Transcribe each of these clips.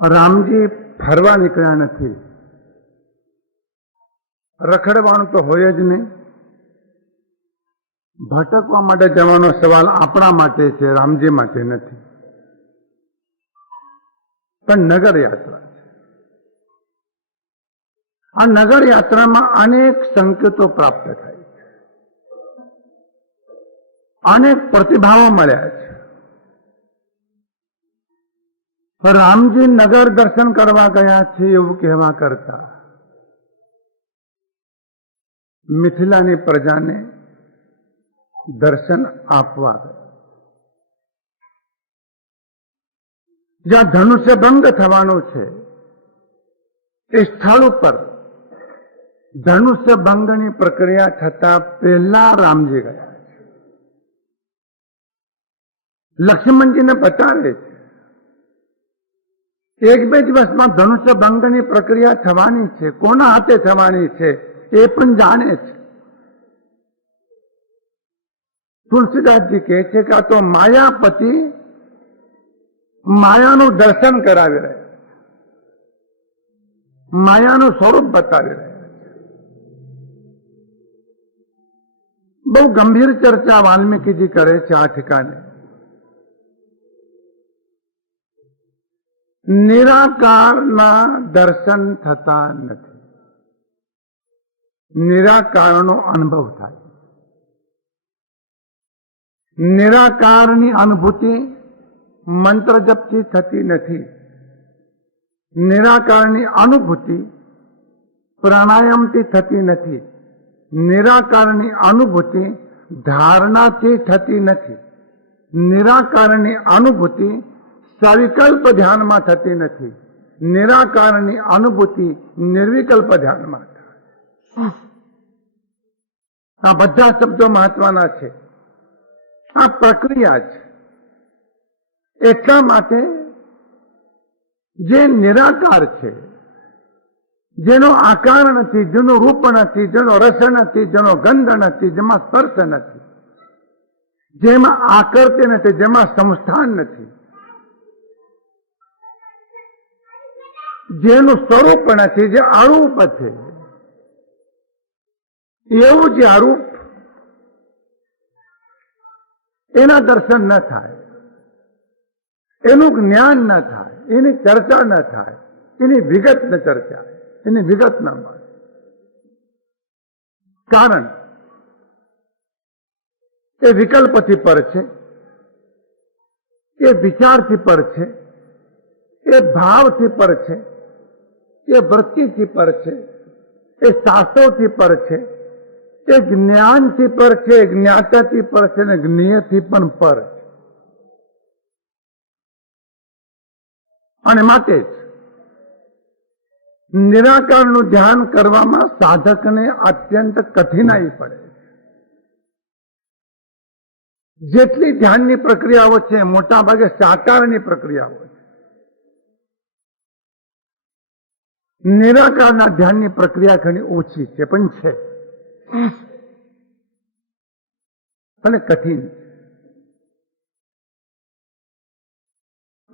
રામજી ફરવા નીકળ્યા નથી, રખડવાનું તો હોય જ નહીં. ભટકવા માટે જવાનો સવાલ આપણા માટે છે, રામજી માટે નથી. પણ નગર યાત્રા છે. આ નગર યાત્રામાં અનેક સંકેતો પ્રાપ્ત થાય છે, અનેક પ્રતિભાવો મળ્યા છે. રામજી નગર દર્શન કરવા ગયા છે એવું કહેવા કરતા મિથિલાની પ્રજાને દર્શન આપવા ગયા. જ્યાં ધનુષ્ય ભંગ થવાનું છે એ સ્થળ ઉપર ધનુષ્ય ભંગની પ્રક્રિયા થતા પહેલા રામજી ગયા છે. લક્ષ્મણજીને બતાવે છે એક બે દિવસમાં ધનુષ્ય ભંગની પ્રક્રિયા થવાની છે. કોના હાથે થવાની છે એ પણ જાણે છે. તુલસીદાસજી કહે છે કે આ તો માયાપતિ માયાનું દર્શન કરાવી રહ્યા છે, માયાનું સ્વરૂપ બતાવી રહ્યા છે. બહુ ગંભીર ચર્ચા વાલ્મીકીજી કરે છે આ ઠેકાને. નિરાકારના દર્શન થતા નથી, નિરાકારનો અનુભવ થાય. નિરાકારની અનુભૂતિ મંત્ર જપથી થતી નથી. નિરાકારની અનુભૂતિ પ્રાણાયામથી થતી નથી. નિરાકારની અનુભૂતિ ધારણાથી થતી નથી. નિરાકારની અનુભૂતિ સવિકલ્પ ધ્યાનમાં થતી નથી. નિરાકારની અનુભૂતિ નિર્વિકલ્પ ધ્યાનમાં થાય. આ બધા શબ્દો મહત્વના છે. આ પ્રક્રિયા છે. એટલા માટે જે નિરાકાર છે, જેનો આકાર નથી, જેનું રૂપ નથી, જેનો રસ નથી, જેનો ગંધ નથી, જેમાં સ્પર્શ નથી, જેમાં આકર્ષે નથી, જેમાં સંસ્થાન નથી, જેનું સ્વરૂપ નથી, જે અરૂપ છે, એવું જે અરૂપ એના દર્શન ન થાય, એનું જ્ઞાન ન થાય, એની ચર્ચા ન થાય, એની વિગત ન ચર્ચા, એની વિગત ન મળે. કારણ એ વિકલ્પથી પર છે, એ વિચારથી પર છે, એ ભાવથી પર છે, એ વૃત્તિથી પર છે, એ શાસ્ત્રોથી પર છે, એ જ્ઞાનથી પર છે, જ્ઞાતાથી પર છે, અને જ્ઞેયથી પણ પર છે. અને માટે જ નિરાકારનું ધ્યાન કરવામાં સાધકને અત્યંત કઠિનાઈ પડે છે. જેટલી ધ્યાનની પ્રક્રિયાઓ છે મોટા ભાગે સાકારની પ્રક્રિયાઓ છે. નિરાકારના ધ્યાનની પ્રક્રિયા ઘણી ઓછી છે, પણ છે અને કઠિન છે.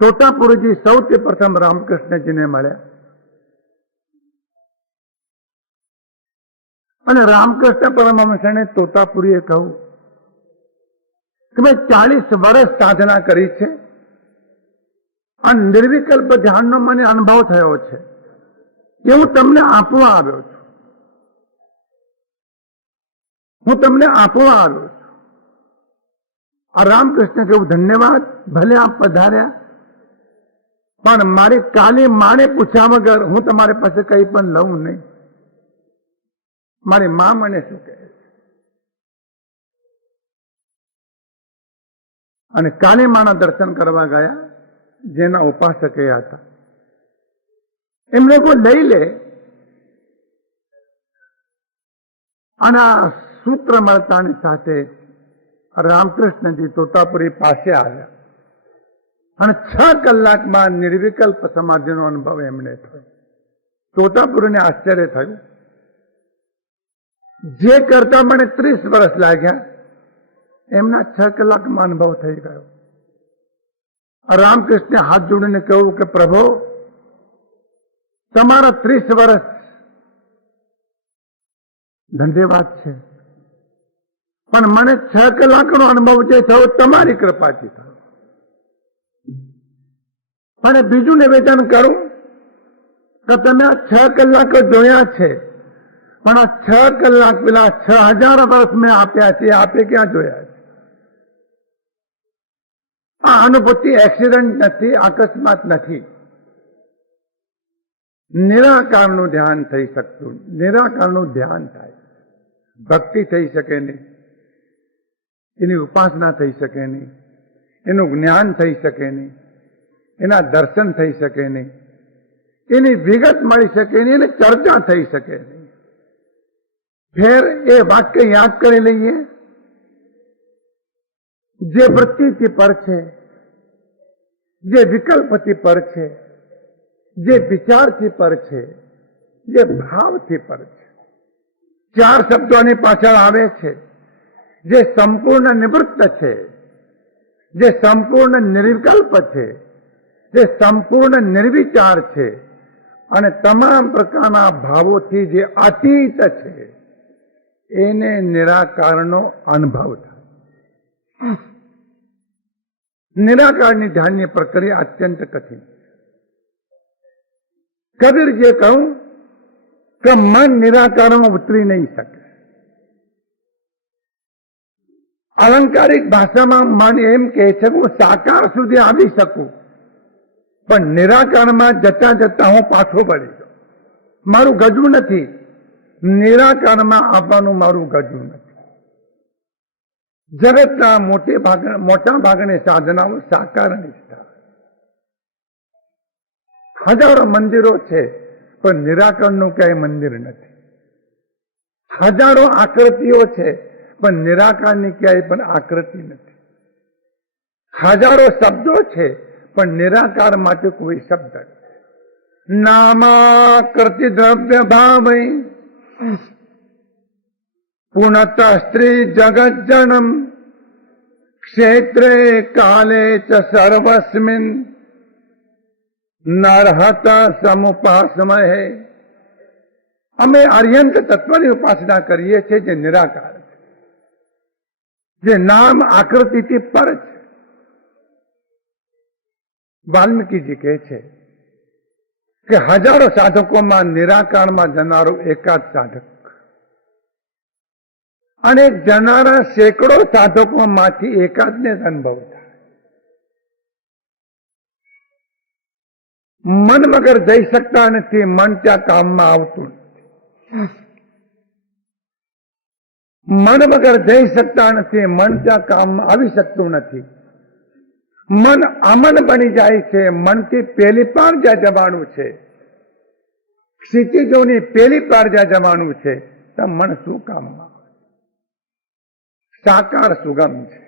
તોતાપુરીજી સૌથી પ્રથમ રામકૃષ્ણજીને મળ્યા અને રામકૃષ્ણ પરમહંસને તોતાપુરીએ કહ્યું કે મેં 40 વર્ષ સાધના કરી છે અને નિર્વિકલ્પ ધ્યાનનો મને અનુભવ થયો છે, એ હું તમને આપવા આવ્યો છું. હું તમને આપવા આવ્યો છું. આ રામકૃષ્ણ કહ્યું ધન્યવાદ, ભલે આપ પધાર્યા, પણ મારી કાલી માને પૂછ્યા વગર હું તમારી પાસે કંઈ પણ લઉં નહીં. મારી મા મને શું કહે છે? અને કાલી માના દર્શન કરવા ગયા, જેના ઉપાસક હતા. એમને કોઈ લઈ લે અને આ સૂત્ર મળતાની સાથે રામકૃષ્ણજી તોતાપુરી પાસે આવ્યા અને 6 કલાકમાં નિર્વિકલ્પ સમાધિનો અનુભવ એમને થયો. તોતાપુરીને આશ્ચર્ય થયું. જે કરતા મને 30 વર્ષ લાગ્યા એમના 6 કલાકમાં અનુભવ થઈ ગયો. રામકૃષ્ણે હાથ જોડીને કહ્યું કે પ્રભુ, તમારા 30 વર્ષ ધન્યવાદ છે, પણ મને 6 કલાકનો અનુભવ જે થયો તમારી કૃપાથી થયો. પણ બીજું નિવેદન કરું તો તમે આ 6 કલાક જોયા છે, પણ આ 6 કલાક પેલા 6000 વર્ષ મેં આપ્યા છે, આપે ક્યાં જોયા છે? આ અનુભૂતિ એક્સિડન્ટ નથી, અકસ્માત નથી. નિરાકારનું ધ્યાન થઈ શકતું, નિરાકારનું ધ્યાન થાય, ભક્તિ થઈ શકે નહીં, એની ઉપાસના થઈ શકે નહીં, એનું જ્ઞાન થઈ શકે નહીં, એના દર્શન થઈ શકે નહીં, એની વિગત મળી શકે નહીં, એની ચર્ચા થઈ શકે નહીં. ફેર એ વાક્ય યાદ કરી લઈએ, જે વૃત્તિથી પર છે, જે વિકલ્પથી પર છે, જે વિચારથી પર છે, જે ભાવથી પર છે. 4 શબ્દોની પાછળ આવે છે. જે સંપૂર્ણ નિવૃત્ત છે, જે સંપૂર્ણ નિર્વિકલ્પ છે, જે સંપૂર્ણ નિર્વિચાર છે અને તમામ પ્રકારના ભાવોથી જે અતીત છે, એને નિરાકારનો અનુભવ થાય. નિરાકારની ધ્યાનની પ્રક્રિયા અત્યંત કઠિન. કબીરજીએ કહ્યું કે મન નિરાકારમાં ઉતરી નહીં શકે. અલંકારિક ભાષામાં મન એમ કહે છે કે હું સાકાર સુધી આવી શકું, પણ નિરાકારમાં જતા જતા હું પાછો પડી જાઉં. મારું ગજવું નથી, નિરાકારમાં આવવાનું મારું ગજવું નથી. જગતના મોટા ભાગની સાધનાઓ સાકાર નિષ્ઠા. હજારો મંદિરો છે, પણ નિરાકારનું ક્યાંય મંદિર નથી. હજારો આકૃતિઓ છે, પણ નિરાકારની ક્યાંય પણ આકૃતિ નથી. હજારો શબ્દો છે, પણ નિરાકાર માટે કોઈ શબ્દ નથી. નામાકૃતિ દ્રવ્ય ભાવ પૂર્ણત સ્ત્રી જગત જનમ ક્ષેત્રે કાલે ચ સર્વસ્મિન નરહતા સમુપાસમહે. અમે આર્યંત તત્વની ઉપાસના કરીએ છીએ, જે નિરાકાર છે, જે નામ આકૃતિથી પર છે. વાલ્મીકીજી કહે છે કે હજારો સાધકોમાં નિરાકારમાં જનારો એકાદ સાધક, અને જનારા સેંકડો સાધકોમાંથી એકાદને જ અનુભવ થાય. મન વગર જઈ શકતા નથી, મન ત્યાં કામમાં આવતું નથી. મન વગર જઈ શકતા નથી, મન ત્યાં કામમાં આવી શકતું નથી. મન અમન બની જાય છે. મનથી પેલી પાર જ્યાં જવાનું છે, ક્ષિતિજોની પેલી પાર જ્યાં જવાનું છે, તો મન શું કામમાં? સાકાર સુગમ છે.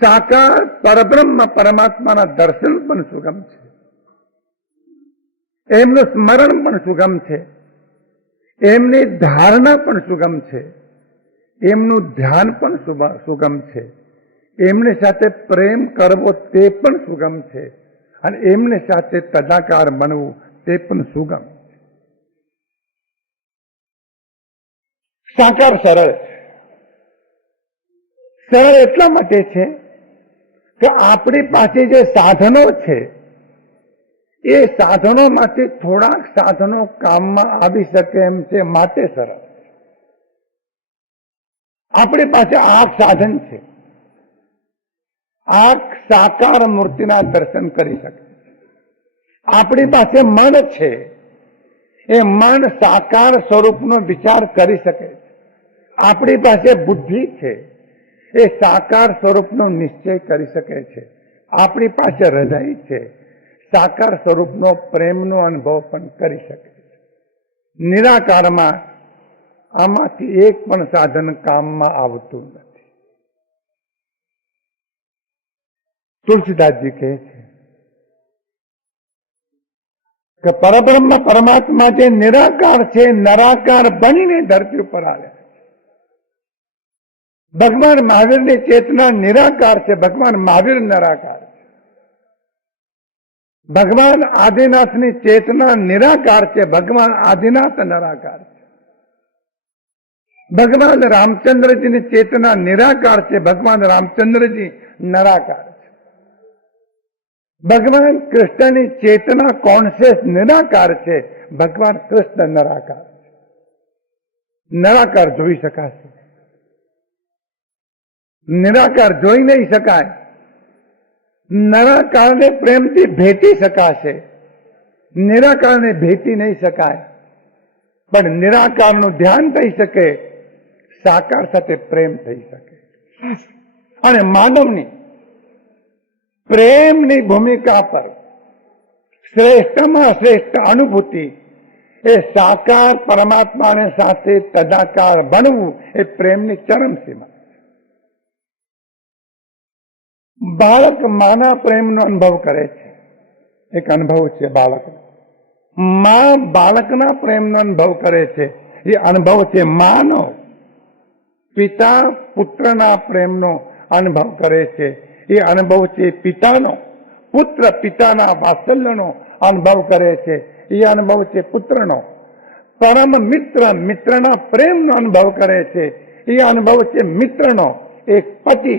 સાકાર પરબ્રહ્મ પરમાત્માના દર્શન પણ સુગમ છે. એમનું સ્મરણ પણ સુગમ છે. એમની ધારણા પણ સુગમ છે. એમનું ધ્યાન પણ સુગમ છે. એમની સાથે પ્રેમ કરવો તે પણ સુગમ છે. અને એમની સાથે તદાકાર બનવું તે પણ સુગમ છે. સાકાર સરળ છે. સરળ એટલા માટે છે કે આપણી પાસે જે સાધનો છે, એ સાધનોમાંથી થોડાક સાધનો કામમાં આવી શકે એમ છે, માટે સરળ. આપણી પાસે આંખ સાધન છે. આંખ સાકાર મૂર્તિના દર્શન કરી શકે. આપણી પાસે મન છે. એ મન સાકાર સ્વરૂપનો વિચાર કરી શકે છે. આપણી પાસે બુદ્ધિ છે. એ સાકાર સ્વરૂપનો નિશ્ચય કરી શકે છે. આપણી પાસે હૃદય છે. સાકાર સ્વરૂપનો પ્રેમનો અનુભવ પણ કરી શકે છે. નિરાકારમાં આમાંથી એક પણ સાધન કામમાં આવતું નથી. તુલસીદાસજી કહે છે કે પરબ્રહ્મ પરમાત્મા જે નિરાકાર છે, નરાકાર બનીને ધરતી ઉપર આવે. ભગવાન મહાવીરની ચેતના નિરાકાર છે. ભગવાન મહાવીર નિરાકાર છે. ભગવાન આદિનાથની ચેતના નિરાકાર છે, ભગવાન આદિનાથ નિરાકાર છે. ભગવાન રામચંદ્રજીની ચેતના નિરાકાર છે, ભગવાન રામચંદ્રજી નિરાકાર છે. ભગવાન કૃષ્ણની ચેતના કોન્શિયસ નિરાકાર છે, ભગવાન કૃષ્ણ નિરાકાર છે. નિરાકાર જોઈ શકાશે, નિરાકાર જોઈ નહીં શકાય. નિરાકારને પ્રેમથી ભેટી શકાશે, નિરાકારને ભેટી નહીં શકાય. પણ નિરાકારનું ધ્યાન થઈ શકે, સાકાર સાથે પ્રેમ થઈ શકે. અને માનવની પ્રેમની ભૂમિકા પર શ્રેષ્ઠમાં શ્રેષ્ઠ અનુભૂતિ એ સાકાર પરમાત્માને સાથે તદાકાર બનવું એ પ્રેમની ચરમ સીમા. બાળક માના પ્રેમનો અનુભવ કરે છે, એક અનુભવ છે બાળકનો. માં બાળકના પ્રેમનો અનુભવ કરે છે, એ અનુભવ છે માનો. પિતા પુત્રના પ્રેમનો અનુભવ કરે છે, એ અનુભવ છે પિતાનો. પુત્ર પિતાના વાત્સલ્યનો અનુભવ કરે છે, એ અનુભવ છે પુત્રનો. પરમ મિત્ર મિત્રના પ્રેમનો અનુભવ કરે છે, એ અનુભવ છે મિત્રનો. એક પતિ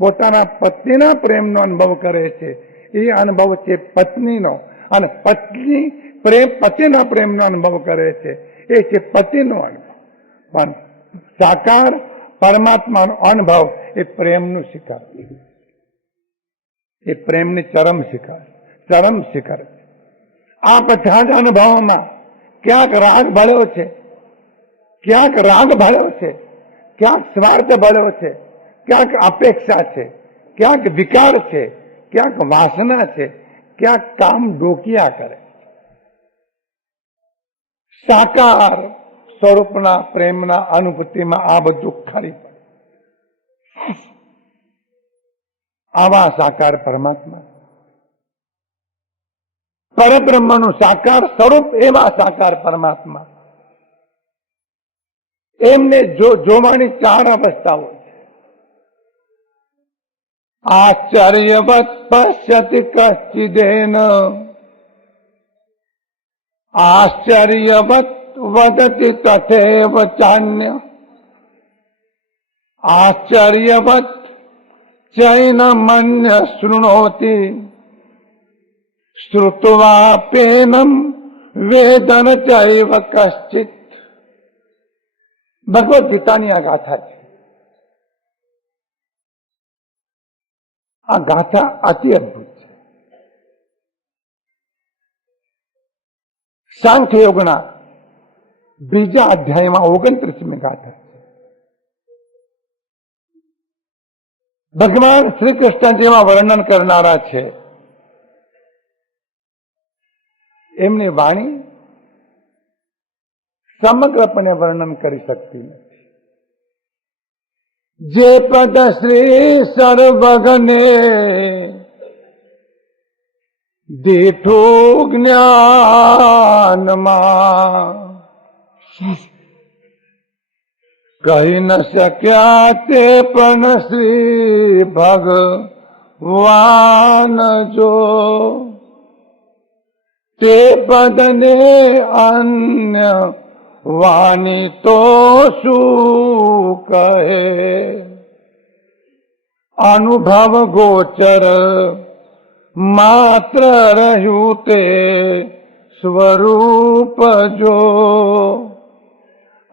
પોતાના પત્નીના પ્રેમનો અનુભવ કરે છે, એ અનુભવ છે પત્નીનો. અને પત્ની પતિના પ્રેમનો અનુભવ કરે છે, એ છે પતિનો અનુભવ. પણ સાકાર પરમાત્માનો અનુભવ એ પ્રેમનું શિખર, એ પ્રેમની ચરમ શિખર, ચરમ શિખર છે. આ બધા જ અનુભવોમાં ક્યાંક રાગ ભળ્યો છે, ક્યાંક રાગ ભળ્યો છે, ક્યાંક સ્વાર્થ ભળ્યો છે, ક્યાંક અપેક્ષા છે, ક્યાંક વિકાર છે, ક્યાંક વાસના છે, ક્યાંક કામ ડોકિયા કરે. સાકાર સ્વરૂપના પ્રેમના અનુભૂતિમાં આ બધું ખરી પડે. આવા સાકાર પરમાત્મા, પરબ્રહ્મનું સાકાર સ્વરૂપ એવા સાકાર પરમાત્મા, એમને જોવાની ચાર અવસ્થાઓ છે. આશ્ચર્યવત પશ્યતિ કશ્ચિદેન, આશ્ચર્યવત વદતિ તથૈવ ચાન્ય, આશ્ચર્યવત ચૈનમન્ય શૃણોતિ, શ્રુત્વાપ્યેનમ વેદન ચૈવ કશ્ચિત. ભગવદ્ ગીતાની આ ગાથા છે. આ ગાથા અતિ અદભુત છે. સાંખ્ય યોગના બીજા અધ્યાયમાં 29મી ગાથા છે. ભગવાન શ્રી કૃષ્ણ જેવા વર્ણન કરનારા છે, એમની વાણી સમગ્રપણે વર્ણન કરી શકતી નથી. જે પદ શ્રી સર્વગને દીઠું જ્ઞાનમાં, કહી ન શક્યા તે પણ શ્રી ભગવાન જો. તે પદને અન્ય વાણી તો શું કહે, અનુભવ ગોચર માત્ર રહ્યું તે સ્વરૂપ જો.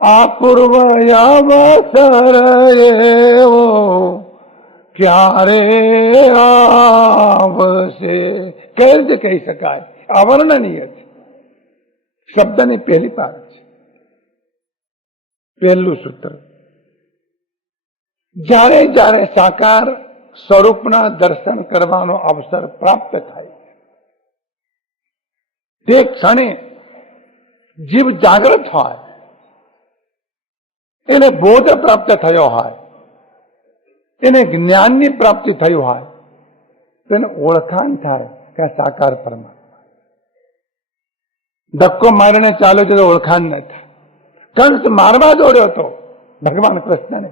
આ પૂર્વ અવસર એવો ક્યારે આવશે. કઈ રીતે કહી શકાય, અવર્ણનીય છે. શબ્દની પહેલી પાર છે, પહેલું સૂત્ર. જ્યારે જ્યારે સાકાર સ્વરૂપના દર્શન કરવાનો અવસર પ્રાપ્ત થાય તે ક્ષણે જીવ જાગૃત હોય, એને બોધ પ્રાપ્ત થયો હોય, એને જ્ઞાનની પ્રાપ્તિ થઈ હોય, તેને ઓળખાણ થાય કે આ સાકાર પરમાત્મા. ધક્કો મારીને ચાલો તો ઓળખાણ નહીં થાય. કંસ મારવા દોડ્યો હતો ભગવાન કૃષ્ણને,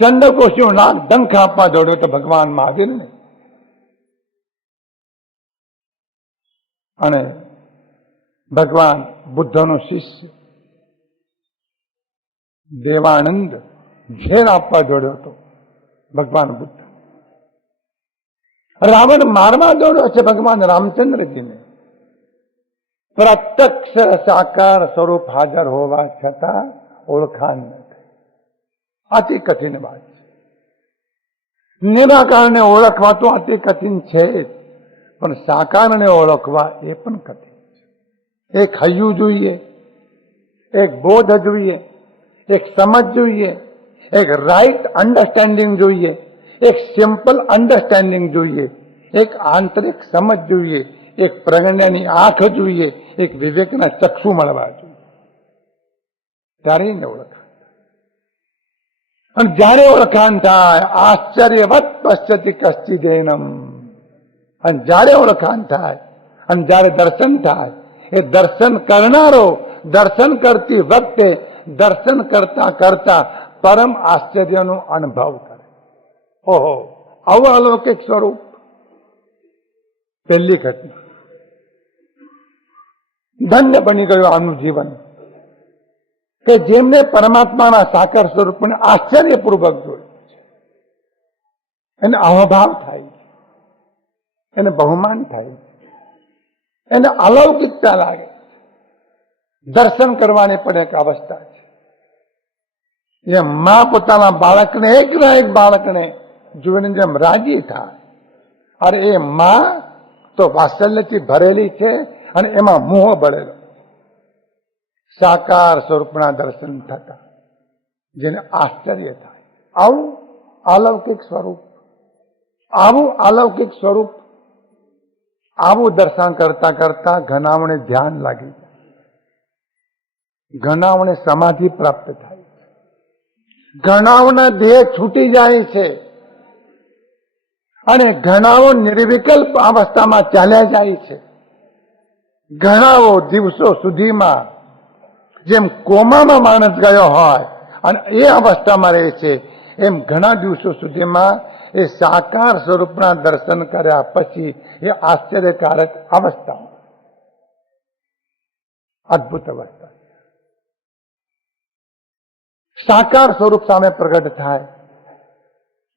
ચંદ્રકોશીઓ નાક ડંખ આપવા દોડ્યો હતો ભગવાન મહાવીરને. અને ભગવાન બુદ્ધનો શિષ્ય દેવાનંદ ઝેર આપવા દોડ્યો હતો ભગવાન બુદ્ધ. રાવણ મારવા દોડ્યો છે ભગવાન રામચંદ્રજીને. પ્રત્યક્ષ સાકાર સ્વરૂપ હાજર હોવા છતાં ઓળખાણ ન થઈ. અતિ કઠિન વાત છે. નિરાકારને ઓળખવા તો અતિ કઠિન છે જ, પણ સાકારને ઓળખવા એ પણ કઠિન છે. એક હૈયું જોઈએ, એક બોધ જોઈએ, એક સમજ જોઈએ, એક રાઈટ અન્ડરસ્ટેન્ડિંગ જોઈએ, એક સિમ્પલ અન્ડરસ્ટેન્ડિંગ જોઈએ, એક આંતરિક સમજ જોઈએ, એક પ્રજ્ઞાની આંખ જોઈએ, એક વિવેકના ચક્ષુ મળવા જોઈએ, ત્યારે એને ઓળખાણ. અને જયારે ઓળખાણ થાય આશ્ચર્યવત પશ્યતિ કશ્ચિદેનમ, અને જયારે ઓળખાણ થાય અને જયારે દર્શન થાય, એ દર્શન કરનારો દર્શન કરતી વખતે દર્શન કરતા કરતા પરમ આશ્ચર્યનો અનુભવ કરે. ઓહો, આવું અલૌકિક સ્વરૂપ. પહેલી ઘટના. ધન્ય બની ગયું આનું જીવન કે જેમને પરમાત્માના સાકાર સ્વરૂપને આશ્ચર્યપૂર્વક જોયું છે. એને અહોભાવ થાય છે, એને બહુમાન થાય છે, એને અલૌકિકતા લાગે. દર્શન કરવાની પણ એક અવસ્થા છે. એ મા પોતાના બાળકને એકના એક બાળકને જોઈને જેમ રાજી થાય, અરે એ મા તો વાત્સલ્યથી ભરેલી છે અને એમાં મોહ ભરેલો. સાકાર સ્વરૂપના દર્શન થતા જેને આશ્ચર્ય થાય. આવું અલૌકિક સ્વરૂપ, આવું અલૌકિક સ્વરૂપ, આવું દર્શન કરતા કરતા ઘણાઓને ધ્યાન લાગી જાય, ઘણાઓને સમાધિ પ્રાપ્ત થાય છે, ઘણાઓના દેહ છૂટી જાય છે અને ઘણાઓ નિર્વિકલ્પ અવસ્થામાં ચાલ્યા જાય છે. ઘણાઓ દિવસો સુધીમાં જેમ કોમામાં માણસ ગયો હોય અને એ અવસ્થામાં રહે છે, એમ ઘણા દિવસો સુધીમાં એ સાકાર સ્વરૂપના દર્શન કર્યા પછી એ આશ્ચર્યકારક અવસ્થા, અદભુત અવસ્થા. સાકાર સ્વરૂપ સામે પ્રગટ થાય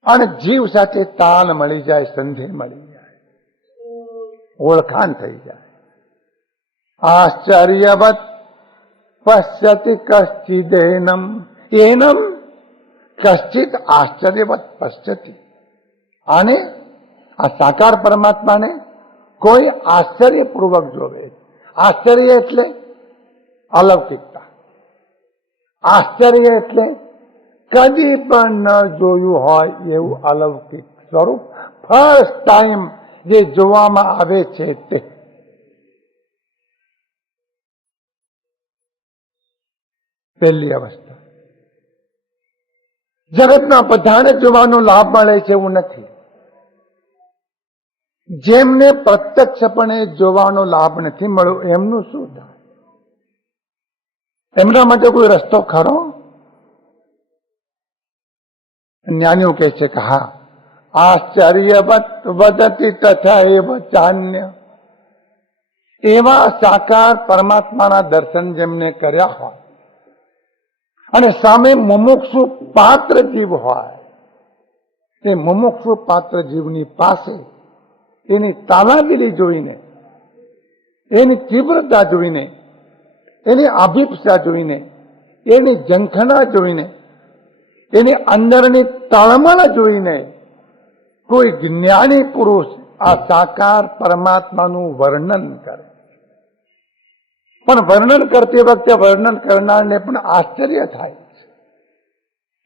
અને જીવ સાથે તાલ મળી જાય, સંધિ મળી જાય, ઓળખાણ થઈ જાય. આશ્ચર્યવત પશ્યતિ કશ્ચિદેનમ, એનમ કશ્ચિત આશ્ચર્યવત પશ્યતિ. આને આ સાકાર પરમાત્માને કોઈ આશ્ચર્યપૂર્વક જોવે. આશ્ચર્ય એટલે અલૌકિકતા. આશ્ચર્ય એટલે કદી પણ ન જોયું હોય એવું અલૌકિક સ્વરૂપ ફર્સ્ટ ટાઈમ જે જોવામાં આવે છે તે. પહેલી અવસ્થા. જગતના બધાને જોવાનો લાભ મળે છે એવું નથી. જેમને પ્રત્યક્ષપણે જોવાનો લાભ નથી મળ્યો એમનું શું થાય? એમના માટે કોઈ રસ્તો ખરો? જ્ઞાનીઓ કહે છે કે હા, આશ્ચર્યવત વદતિ તથા એવ ચાન્ય. એવા સાકાર પરમાત્માના દર્શન જેમને કર્યા હોય અને સામે મુમુક્ષુ પાત્ર જીવ હોય, એ મુમુક્ષુ પાત્ર જીવની પાસે એની તાલાગીરી જોઈને, એની તીવ્રતા જોઈને, એની અભિપ્સા જોઈને, એની ઝંખના જોઈને, એની અંદરની તળમળ જોઈને કોઈ જ્ઞાની પુરુષ આ સાકાર પરમાત્માનું વર્ણન કરે. પણ વર્ણન કરતી વખતે વર્ણન કરનારને પણ આશ્ચર્ય થાય છે.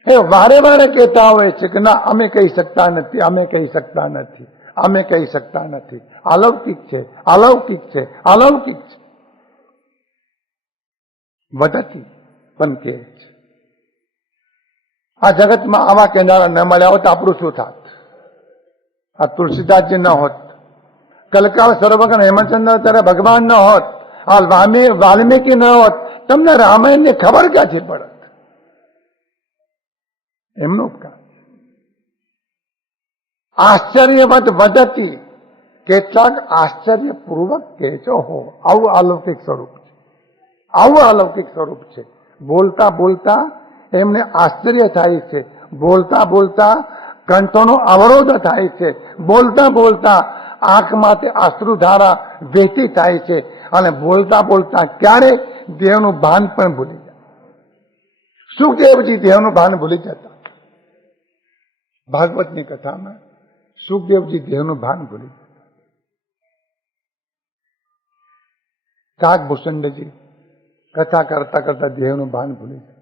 એ વારે વારે કહેતા હોય છે કે ના, અમે કહી શકતા નથી, અમે કહી શકતા નથી, અમે કહી શકતા નથી. અલૌકિક છે, અલૌકિક છે, અલૌકિક છે. વદતી પણ કહે છે. આ જગતમાં આવા કેનારા ન મળ્યા હોત આપણું શું થાત? આ તુલસીદાસજી ન હોત, કલકાળ સર્વજ્ઞ હેમચંદ્ર ત્યારે ભગવાન ન હોત, આ વાલ્મીકી ન હોત, તમને રામાયણની ખબર ક્યાંથી પડત? એમનો ઉપકાર. આશ્ચર્યવત વદતી કેટલાક આશ્ચર્યપૂર્વક કહેજો હો. આવું અલૌકિક સ્વરૂપ છે, આવું અલૌકિક સ્વરૂપ છે. બોલતા બોલતા એમને આશ્ચર્ય થાય છે, બોલતા બોલતા કંઠોનો અવરોધ થાય છે, બોલતા બોલતા આંખમાંથી અશ્રુધારા વહેતી થાય છે, અને બોલતા બોલતા ક્યારે દેહનું ભાન પણ ભૂલી જાય. સુખદેવજી દેહનું ભાન ભૂલી જતા. ભાગવતની કથામાં સુખદેવજી દેહનું ભાન ભૂલી જતા. કાકભૂષણજી કથા કરતા કરતા દેહનું ભાન ભૂલી જતા.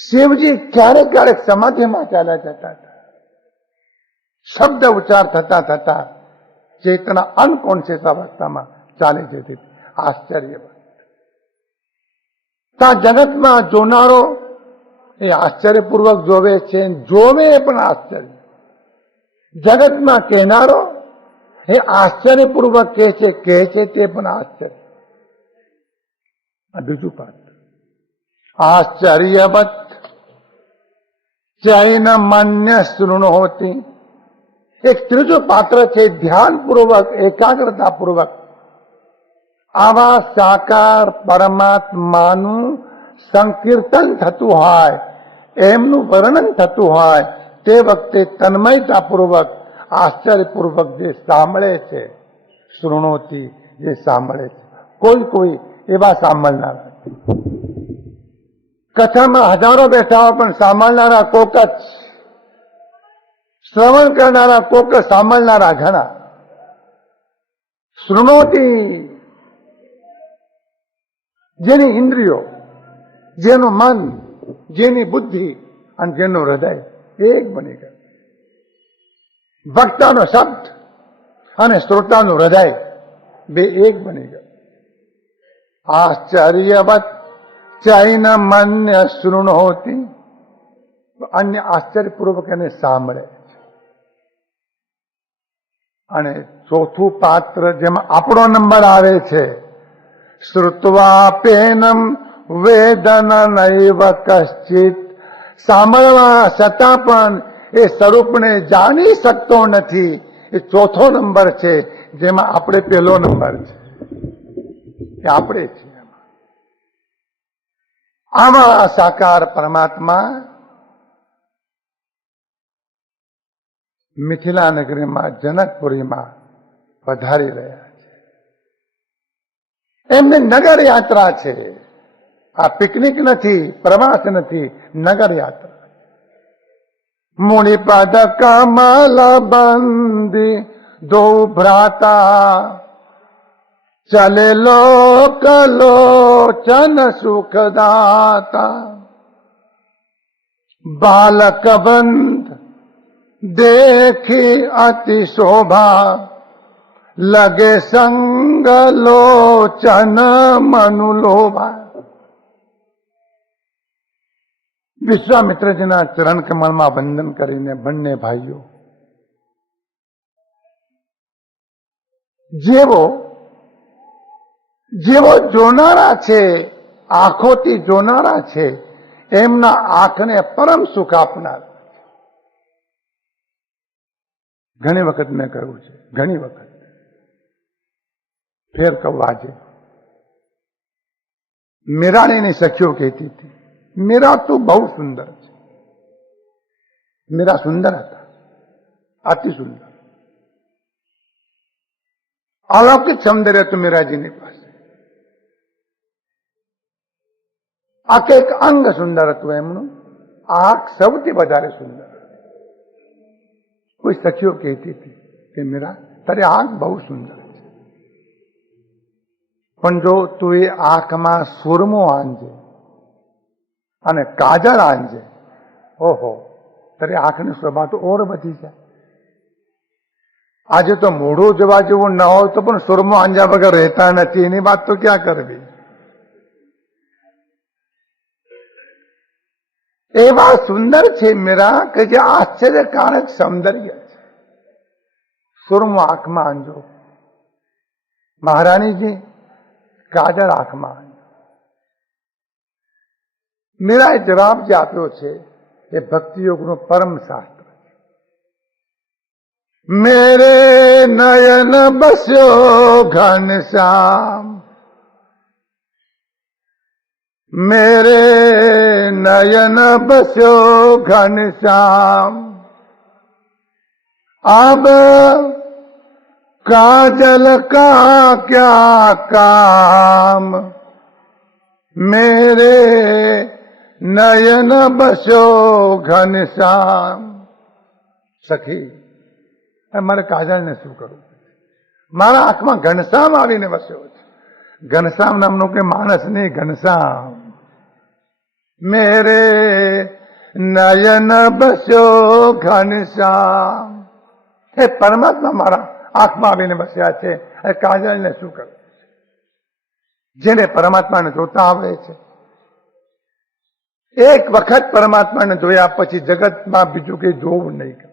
શિવજી ક્યારેક ક્યારેક સમાધિમાં ચાલ્યા જતા હતા. શબ્દ ઉચ્ચાર થતા થતા ચેતના અનકોન્શિયસ અવસ્થામાં ચાલી જતી હતી. આશ્ચર્ય. જગતમાં જોનારો એ આશ્ચર્યપૂર્વક જોવે છે, જોવે એ પણ આશ્ચર્ય. જગતમાં કહેનારો એ આશ્ચર્યપૂર્વક કહે છે તે પણ આશ્ચર્ય. આ બીજું પાત્ર. આશ્ચર્યવત ચૈન મન્ય શૃણોતી. એક ત્રીજું પાત્ર છે, ધ્યાનપૂર્વક એકાગ્રતાપૂર્વક આવા સાકાર પરમાત્માનું સંકીર્તન થતું હોય, એમનું વર્ણન થતું હોય, તે વખતે તન્મયતાપૂર્વક આશ્ચર્યપૂર્વક જે સાંભળે છે, શૃણોતી, જે સાંભળે છે. કોઈ એવા સાંભળનારા, કથામાં હજારો બેઠા હોય પણ સાંભળનારા કોક જ, શ્રવણ કરનારા કોક, સાંભળનારા ઘણા. શૃણોતી, જેની ઇન્દ્રિયો, જેનું મન, જેની બુદ્ધિ અને જેનું હૃદય એક બની ગયું. વક્તાનો શબ્દ અને શ્રોતાનું હૃદય બે એક બની ગયું. આશ્ચર્યવત ચૈન મન્ય શૃણોતી. અન્ય આશ્ચર્યપૂર્વક એને સાંભળે. અને ચોથું પાત્ર જેમાં આપણો નંબર આવે છે, શ્રુત્વાપેનમ વેદન નૈવ કશ્ચિત. સાંભળવા છતાં પણ એ સ્વરૂપને જાણી શકતો નથી. એ ચોથો નંબર છે, જેમાં આપણે પહેલો નંબર છે, કે આપણે છીએ. આવા સાકાર પરમાત્મા મિથિલા નગરીમાં જનકપુરીમાં પધારી રહ્યા છે. એમની નગર યાત્રા છે. આ પિકનિક નથી, પ્રવાસ નથી, નગર યાત્રા. મુનિપદ કમલ બંદી દો ભ્રાતા, ચલે લોક લોચન સુખદાતા. બાલક બંધ દેખી અતિ શોભા, લગે સંગ લોચન મનુલોભા. વિશ્વામિત્રજીના ચરણ કમળમાં વંદન કરીને બંને ભાઈઓ જેવો જોનારા છે, આંખોથી જોનારા છે, એમના આંખને પરમ સુખ આપનાર. ઘણી વખત મેં કહ્યું છે, ઘણી વખત ફેર કહું આજે. મીરાણીની સખીઓ કહેતી હતી, મીરા તું બહુ સુંદર છે. મીરા સુંદર હતા, અતિ સુંદર. અલૌકિક સૌંદર્ય હતું મીરાજીની પાસે. આખે એક અંગ સુંદર હતું એમનું. આંખ સૌથી વધારે સુંદર. કોઈ સખીઓ કહેતી હતી કે મીરા તારી આંખ બહુ સુંદર છે, પણ જો તું એ આંખમાં સુરમો આંજે અને કાજળ આંજે, ઓહો, તારી આંખની શોભા તો ઓર વધી જાય. આજે તો મોઢું જોવા જેવું ન હોય તો પણ સુરમો આંજા વગર રહેતા નથી. એની વાત તો ક્યાં કરવી. એવા સુંદર છે મીરા કે જે આશ્ચર્યકારક સૌંદર્ય છે. સુરમો આંખમાં આંજો, મહારાણીજી કાજળ આંખમાં આંજો. મીરાએ જવાબ જે આપ્યો છે એ ભક્તિ યોગનું પરમ શાસ્ત્ર છે. मेरे नयन बस्यो घनश्याम, मेरे नयन बस्यो घनश्याम, अब काजल का क्या काम, मेरे नयन बस्यो घनश्याम। सखी, મારે કાજલને શું કરવું? મારા આંખમાં ઘનશ્યામ આવીને વસ્યો છે. ઘનશ્યામ નામનો કે માણસ નહીં, ઘનશ્યામ. મેરે નયન બસ્યો ઘનશ્યામ. એ પરમાત્મા મારા આંખમાં આવીને વસ્યા છે. એ કાજલને શું કરવું? જેને પરમાત્માને જોતા આવડે છે, એક વખત પરમાત્માને જોયા પછી જગતમાં બીજું કઈ જોવું નહીં.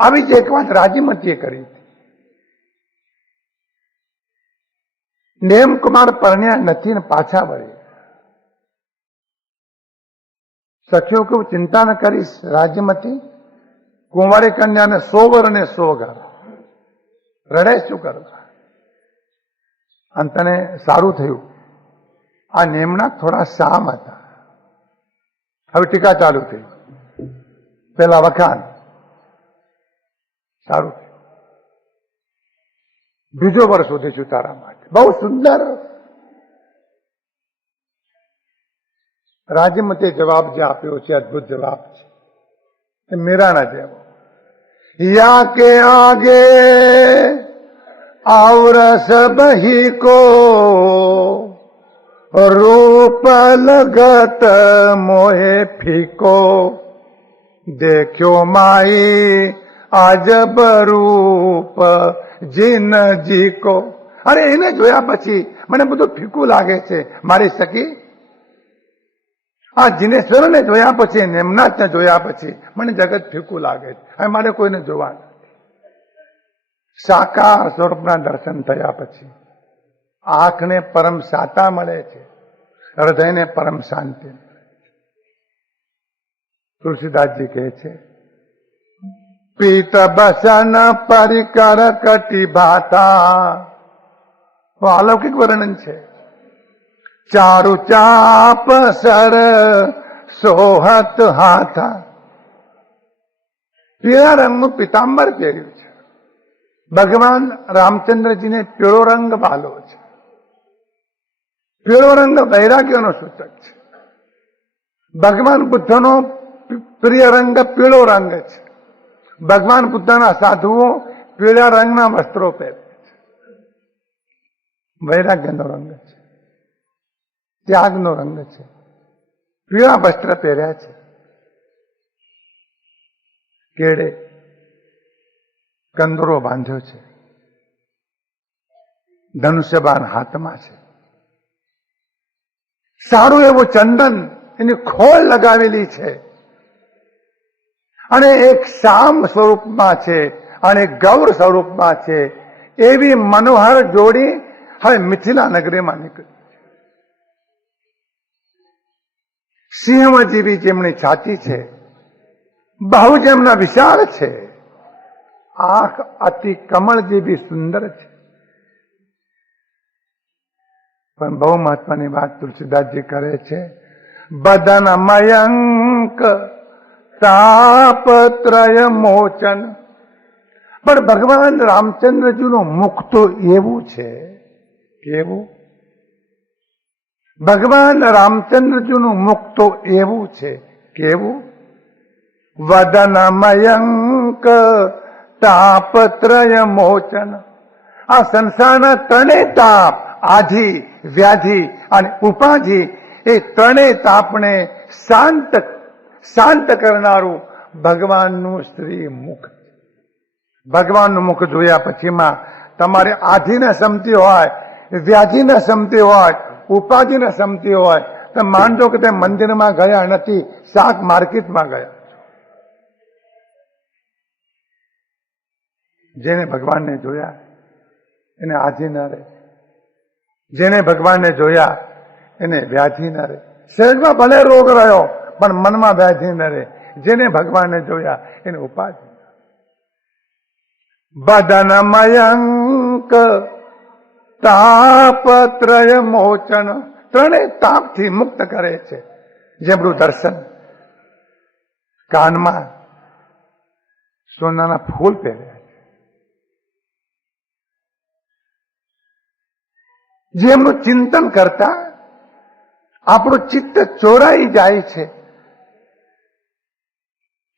આવી જ એક વાત રાજીમતીએ કરી હતી. નેમકુમાર પરણ્યા નથી ને પાછા વળી. સખીઓ કેવું ચિંતા ન કરીશ રાજીમતી, કુંવારી કન્યાને 100 વર ને 100 ઘર, રડે શું કરવા? અને તને સારું થયું. આ નેમના થોડા સામ હતા. હવે ટીકા ચાલુ થઈ. પેલા વખાણ સારું, બીજો વર્ષ શોધીશું તારા માટે. બહુ સુંદર. રાજીમતીએ જવાબ જે આપ્યો છે અદભુત જવાબ છે. એ મીરાના જેવો. યા કે આગે આવરસ બહી કો, રૂપ લગત મોહે ફીકો, દેખ્યો માઈ આજબ રૂપ જીનજી કો. અરે એને જોયા પછી મને બધું ફીકું લાગે છે મારી સખી. આ જીનેશ્વરને જોયા પછી, નેમનાથને જોયા પછી મને જગત ફીકું લાગે છે. હવે મારે કોઈને જોવા નથી. સાકાર સ્વરૂપના દર્શન થયા પછી આંખને પરમ સાતા મળે છે, હૃદયને પરમ શાંતિ. તુલસીદાસજી કહે છે, પીત બસન પરિકર કટી ભાતા. અલૌકિક વર્ણન છે. ચારુ ચાપ સર સોહત હાથા. પીળા રંગનું પિતાંબર પહેર્યું છે. ભગવાન રામચંદ્રજીને પીળો રંગ વાલો છે. પીળો રંગ વૈરાગ્યનો સૂચક છે. ભગવાન બુદ્ધનો પ્રિય રંગ પીળો રંગ છે. ભગવાન બુદ્ધના સાધુઓ પીળા રંગના વસ્ત્રો પહેરે છે. વૈરાગ્યનો રંગ છે, ત્યાગનો રંગ છે. પીળા વસ્ત્ર પહેર્યા છે. કેડે કંદરો બાંધ્યો છે. ધનુષ્યબાણ હાથમાં છે. સારું એવું ચંદન એની ખોળ લગાવેલી છે. અને એક શામ સ્વરૂપમાં છે અને ગૌર સ્વરૂપમાં છે. એવી મનોહર જોડી હવે મિથિલા નગરીમાં નીકળી. સિંહ જેવી જેમની છાતી છે, બાહુ જેમના વિશાળ છે, આંખ અતિ કમળ જેવી સુંદર છે. પણ બહુ મહત્વની વાત તુલસીદાસજી કરે છે, બદન મયંક તાપત્રય મોચન. પણ ભગવાન રામચંદ્રજીનું મુખ તો એવું છે. કેવું? ભગવાન રામચંદ્રજીનું મુખ તો એવું છે. કેવું? વદન મયંક તાપત્રય મોચન. આ સંસારના ત્રણેય તાપ, આધિ, વ્યાધિ અને ઉપાધિ, એ ત્રણેય તાપને શાંત કરનારું ભગવાનનું શ્રી મુખ. ભગવાનનું મુખ જોયા પછીમાં તમારે આધિને સમતી હોય, વ્યાધિને સમતી હોય, ઉપાધિને સમતી હોય તો માનજો કે તે મંદિરમાં ગયા નથી, શાક માર્કેટમાં ગયા. જેને ભગવાનને જોયા એને આધિ ન રહે. જેને ભગવાનને જોયા એને વ્યાધિ ન રહે. શરીરમાં ભલે રોગ રહ્યો પણ મનમાં વ્યાધિ ન રહે. જેને ભગવાનને જોયા એને ઉપાધિ. બદન મયંક તાપત્રય મોચન, ત્રણેય તાપથી મુક્ત કરે છે. જેમનું દર્શન, કાનમાં સોનાના ફૂલ પહેર્યા છે, જેમનું ચિંતન કરતા આપણું ચિત્ત ચોરાઈ જાય છે.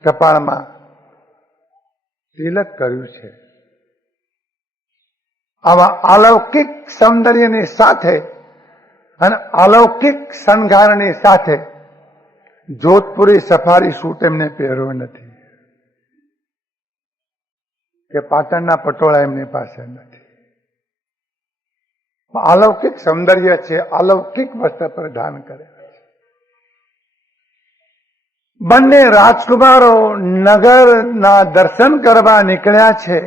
કપાળમાં તિલક કર્યું છે. આવા અલૌકિક સૌંદર્યની સાથે અને અલૌકિક શણગારની સાથે જોધપુરી સફારી સૂટ એમને પહેર્યો નથી, કે પાટણના પટોળા એમની પાસે નથી. અલૌકિક સૌંદર્ય છે, અલૌકિક વસ્ત્ર પ્રધાન કરે છે. બંને રાજકુમારો નગરના દર્શન કરવા નીકળ્યા છે.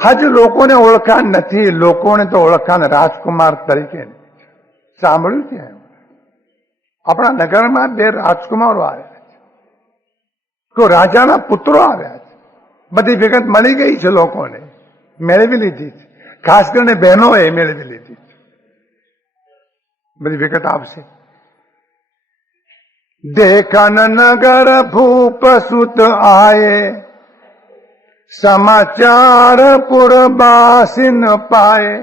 હજુ લોકોને ઓળખાણ નથી. લોકોને તો ઓળખાણ રાજકુમાર તરીકે સાંભળ્યું છે. આપણા નગરમાં 2 રાજકુમારો આવ્યા છે, કોઈ રાજાના પુત્રો આવ્યા છે. બધી વિગત મળી ગઈ છે, લોકોને મેળવી લીધી છે. ખાસ કરીને બહેનોએ મેળવી લીધી છે. બધી વિગત આવશે. દેખન નગર ભૂપ સુત આયે, સમાચાર પુરબાસીન પાયે.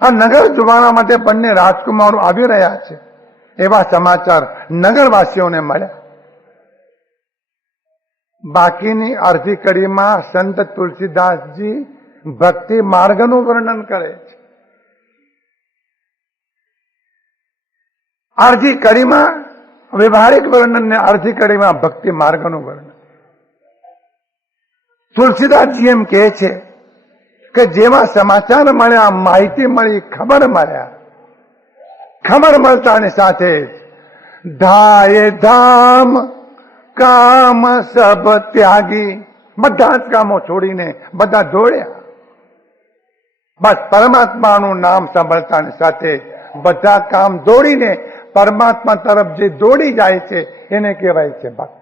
આ નગર જોવાના માટે બંને રાજકુમારો આવી રહ્યા છે, એવા સમાચાર નગરવાસીઓને મળ્યા. બાકીની અડધી કડીમાં સંત તુલસીદાસજી ભક્તિ માર્ગનું વર્ણન કરે છે. અડધી કડીમાં વ્યવહારિક વર્ણન ને અડધી કડીમાં ભક્તિ માર્ગનું વર્ણન. તુલસીદાસજી એમ કહે છે કે જેવા સમાચાર મળ્યા, માહિતી મળી, ખબર મળ્યા, ખબર મળતાની સાથે ધાય ધામ કામ સબ ત્યાગી, બધા જ કામો છોડીને બધા દોડ્યા. બસ પરમાત્માનું નામ સાંભળતાની સાથે બધા કામ દોડીને પરમાત્મા તરફ જે દોડી જાય છે એને કહેવાય છે ભક્ત.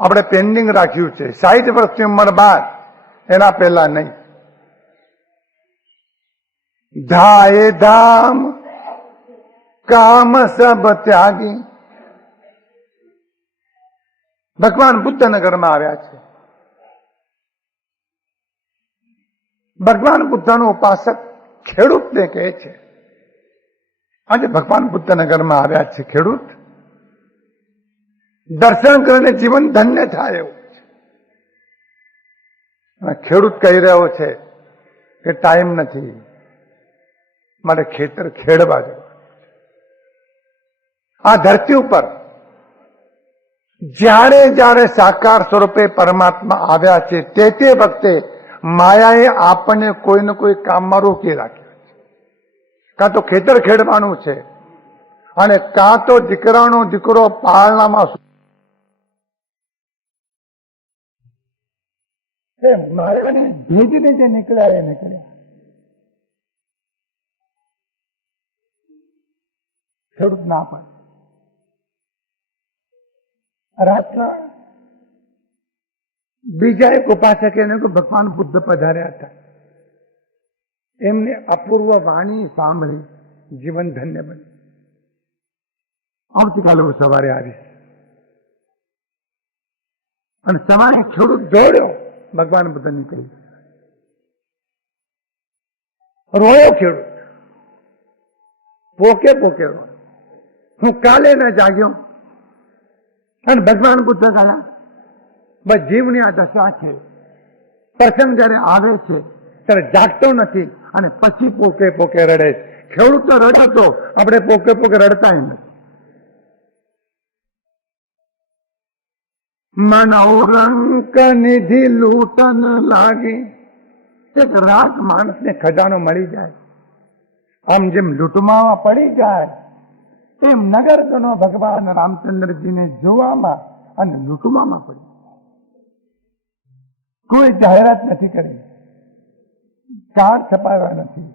આપણે પેન્ડિંગ રાખ્યું છે 60 વર્ષની ઉંમર બાદ, એના પહેલા નહીં. ધાય ધામ કામ સબ ત્યાગી. ભગવાન બુદ્ધ નગરમાં આવ્યા છે. ભગવાન બુદ્ધનો ઉપાસક ખેડૂતને કહે છે, આજે ભગવાન બુદ્ધ નગરમાં આવ્યા છે ખેડૂત, દર્શન કરીને જીવન ધન્ય થાય એવું છે. ખેડૂત કહી રહ્યો છે કે ટાઈમ નથી, મારે ખેતર ખેડવા જવું. આ ધરતી ઉપર જ્યારે જ્યારે સાકાર સ્વરૂપે પરમાત્મા આવ્યા છે તે વખતે માયાએ આપણને કોઈ ને કોઈ કામમાં રોકી રાખ્યા છે. કાં તો ખેતર ખેડવાનું છે, અને કાં તો દીકરાનો દીકરો પાળનામાં ભેજને જે નીકળ્યા એ નીકળ્યા. ખેડૂત ના પડે. રાત્રે બીજા એક ઉપાસક એને ભગવાન બુદ્ધ પધાર્યા હતા. એમને અપૂર્વ વાણી સાંભળી જીવન ધન્ય બન્યું. આવતીકાલે હું સવારે આવીશ. અને સવારે ખેડૂત દોડ્યો, ભગવાન બુદ્ધ નીકળી રોયો. ખેડૂત પોકે પોકે રોયો, હું કાલે ન જાગ્યો. અને ભગવાન બુદ્ધ કહ્યા, બસ જીવની આ દશા છે. પ્રસંગ જયારે આવે છે ત્યારે જાગતો નથી અને પછી પોકે પોકે રડે છે. ખેડૂત તો રડાતો, આપણે પોકે પોકે રડતા નથી. મનોરંક નિધિ લૂંટન લાગી. એક રાત માણસને ખજાનો મળી જાય, આમ જેમ લૂંટવામાં પડી જાય એમ નગરજનો ભગવાન રામચંદ્રજીને જોવામાં અને લૂંટવામાં પડી. કોઈ જાહેરાત નથી કરી, કાર્ડ છપાવ્યા નથી,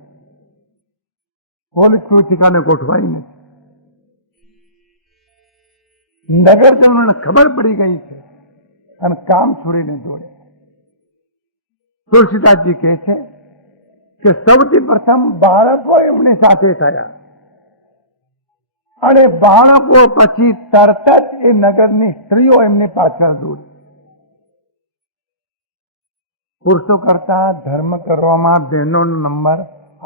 પોલીસ કોઈ ઠેકાને ગોઠવાઈ નથી. નગરજનોને ખબર પડી ગઈ છે અને કામ છોડીને દોડ્યા. તુલસીદાસજી કહે છે કે સૌથી પ્રથમ બાળકો એમની સાથે થયા અને બાળકો પછી તરત જ એ નગરની સ્ત્રીઓ એમની પાછળ દોડી. પુરુષો કરતા ધર્મ કરવામાં બહેનોનો નંબર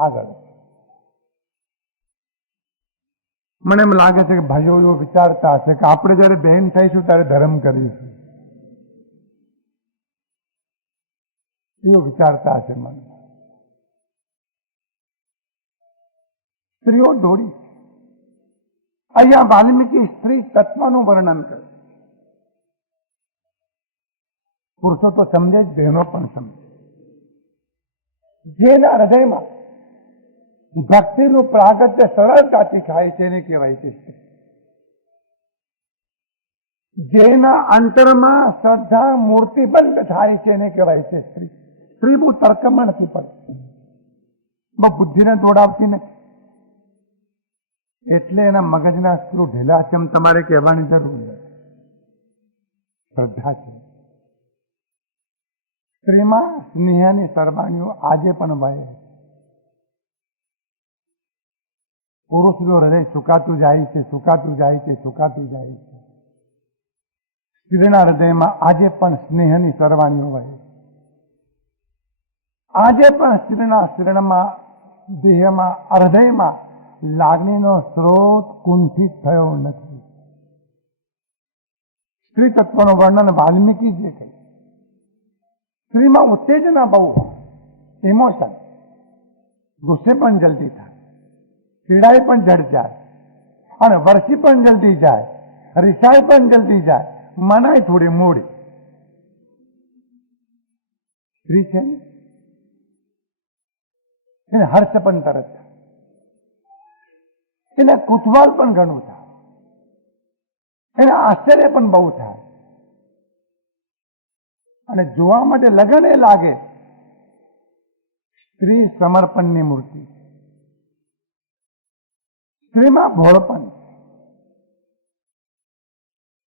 આગળ. મને એમ લાગે છે કે ભાઈઓ એવો વિચારતા હશે કે આપણે જયારે બહેન થઈશું ત્યારે ધર્મ કરીશું, એવો વિચારતા હશે મને. સ્ત્રીઓ દોડી. અહીંયા વાલ્મીકી સ્ત્રી તત્વનું વર્ણન કરે. પુરુષો તો સમજે જ, બહેનો પણ સમજે. જેના હૃદયમાં ભક્તિનું પ્રાગટ્ય સરળતાથી થાય છે એને કહેવાય છે સ્ત્રી. જેના અંતરમાં શ્રદ્ધા મૂર્તિબંધ થાય છે એને કહેવાય છે સ્ત્રી. સ્ત્રી બહુ તર્કમાં નથી પડતી, બહુ બુદ્ધિને દોડાવતી નથી, એટલે એના મગજના સ્ક્રૂ ઢીલા છે એમ તમારે કહેવાની જરૂર નથી. શ્રદ્ધા છે. સ્ત્રીમાં સ્નેહની સરવાણીઓ આજે પણ વહે. પુરુષનું હૃદય સુકાતું જાય છે, સુકાતું જાય છે, સુકાતું જાય છે. સ્ત્રીના હૃદયમાં આજે પણ સ્નેહની સરવાણીઓ વહે. આજે પણ સ્ત્રીના શરીરમાં, દેહમાં, હૃદયમાં લાગણીનો સ્ત્રોત કુંઠિત થયો નથી. સ્ત્રી તત્વનું વર્ણન વાલ્મીકી જે કહ્યું. સ્ત્રીમાં ઉત્તેજના બહુ, ઇમોશન, ગુસ્સે પણ જલ્દી થાય, પીડાઈ પણ જડ જાય, અને વરસી પણ જલ્દી જાય, રિસાઈ પણ જલ્દી જાય, મનાય થોડી મોડી. સ્ત્રી છે એને હર્ષ પણ તરત થાય, એને કુતૂહલ પણ ઘણું થાય, એને આશ્ચર્ય પણ બહુ થાય, અને જોવા માટે લગન એ લાગે. સ્ત્રી સમર્પણની મૂર્તિ. સ્ત્રીમાં ભોળપણ.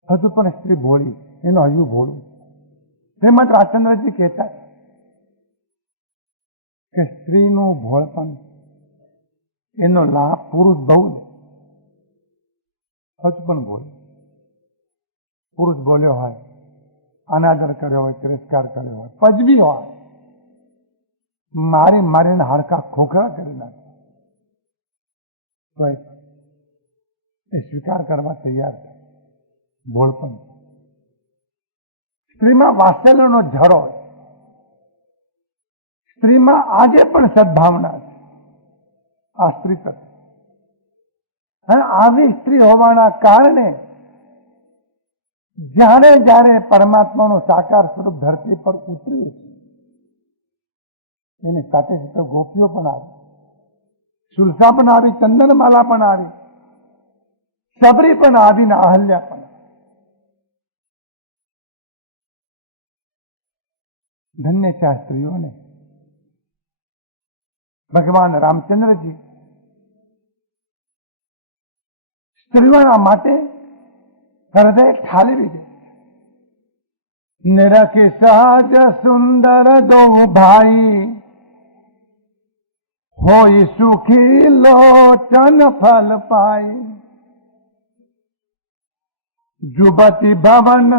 હજુ પણ સ્ત્રી ભોળી, એનું હજુ ભોળું. શ્રીમદ રાજચંદ્રજી કહેતા કે સ્ત્રીનું ભોળપણ એનો લાભ પુરુષ બહુ લે. હજુ પણ બોલે. પુરુષ બોલ્યો હોય, અનાદર કર્યો હોય, તિરસ્કાર કર્યો હોય, પજવી હોય, મારી મારીને હાડકા ખોખરા કરી નાખે, તો એ સ્વીકાર કરવા તૈયાર થાય. ભોળપણ. સ્ત્રીમાં વાત્સલ્યનો ઝરો. સ્ત્રીમાં આજે પણ સદભાવના છે. આ સ્ત્રી તત્વ. અને આવી સ્ત્રી હોવાના કારણે જ્યારે જ્યારે પરમાત્માનું સાકાર સ્વરૂપ ધરતી પર ઉતર્યું છે, એની સાથે સાથે ગોપીઓ પણ આવી, સુલસા પણ આવી, ચંદનમાલા પણ આવી, સબરી પણ આવી ને અહલ્યા પણ. ધન્ય છે આ સ્ત્રીઓને. ભગવાન રામચંદ્રજી સ્ત્રીઓના માટે હૃદય ઠાલી દીધે. નિરખી સહજ સુંદર દો ભાઈ, હોય સુખી લોચન ફલ પાઈ. જુબતી ભવન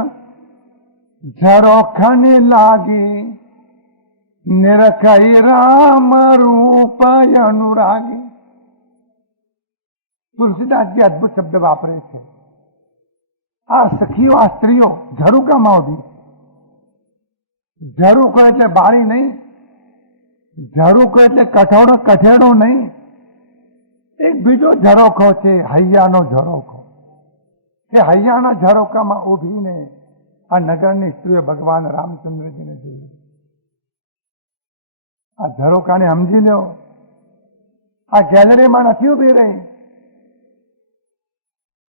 ઝરોખની લાગી, નિરખઈ રામ રૂપ અનુરાગી. તુલસીદાસજી અદભુત શબ્દ વાપરે છે. આ સખીઓ, આ સ્ત્રીઓ ઝરૂકામાં ઉભી. ઝરૂકો એટલે બારી નહીં, ઝરૂકો એટલે કઠેડો નહીં. એક બીજો ઝરોખો છે, હૈયાનો ઝરોખો. એ હૈયાના ઝરોકામાં ઉભીને આ નગરની સ્ત્રીઓ ભગવાન રામચંદ્રજીને જોયું. આ ઝરોકાને સમજી લો. આ ગેલેરીમાં નથી ઉભી રહી,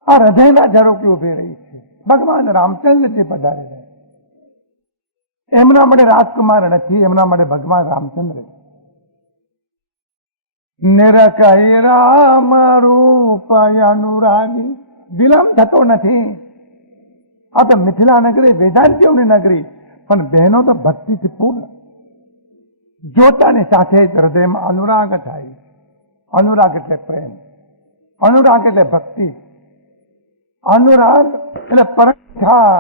આ હૃદયના ઝરોકે ઉભી રહી છે. ભગવાન રામચંદ્રજી પધારી રહ્યા. એમના માટે રાજકુમાર નથી, એમના માટે ભગવાન રામચંદ્ર. નિરખઈ રામ રૂપ અનુરાગી. વિલંબ થતો નથી. આ તો મિથિલા નગરી વેદાંતિઓની નગરી, પણ બહેનો તો ભક્તિથી પૂર્ણ. જોતાની સાથે જ હૃદયમાં અનુરાગ થાય. અનુરાગ એટલે પ્રેમ, અનુરાગ એટલે ભક્તિ, અનુરાગ એટલે પરંછા,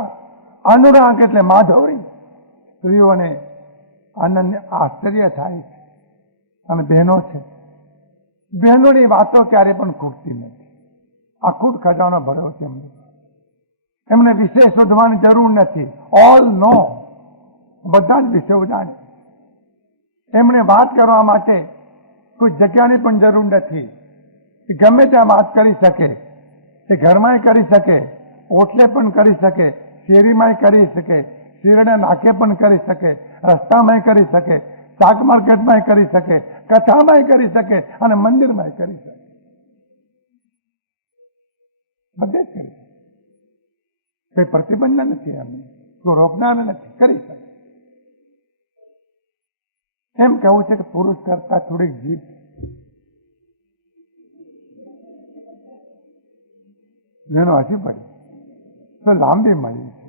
અનુરાગ એટલે માધુરી. સ્ત્રીઓને આનંદ આશ્ચર્ય થાય છે. અને બહેનો છે, બહેનોની વાતો ક્યારે પણ ખૂટતી નથી. અખૂટ ખજાનો ભર્યો છે એમને વિષય શોધવાની જરૂર નથી. ઓલ નો, બધા જ વિષયો જાણે. એમણે વાત કરવા માટે કોઈ જગ્યાની પણ જરૂર નથી. ગમે ત્યાં વાત કરી શકે. એ ઘરમાં કરી શકે, ઓટલે પણ કરી શકે, શેરીમાં કરી શકે, શેરડા નાકે પણ કરી શકે, રસ્તામાં કરી શકે, શાક માર્કેટમાં કરી શકે, કથામાં કરી શકે અને મંદિરમાં કરી શકે. બધે જ કરી શકે. કોઈ પ્રતિબંધ નથી, એમને કોઈ રોકનાર નથી, કરી શકે. એમ કહેવું છે કે પુરુષ કરતા થોડીક જીભ એનો હજી પડી તો લાંબી મળી છે.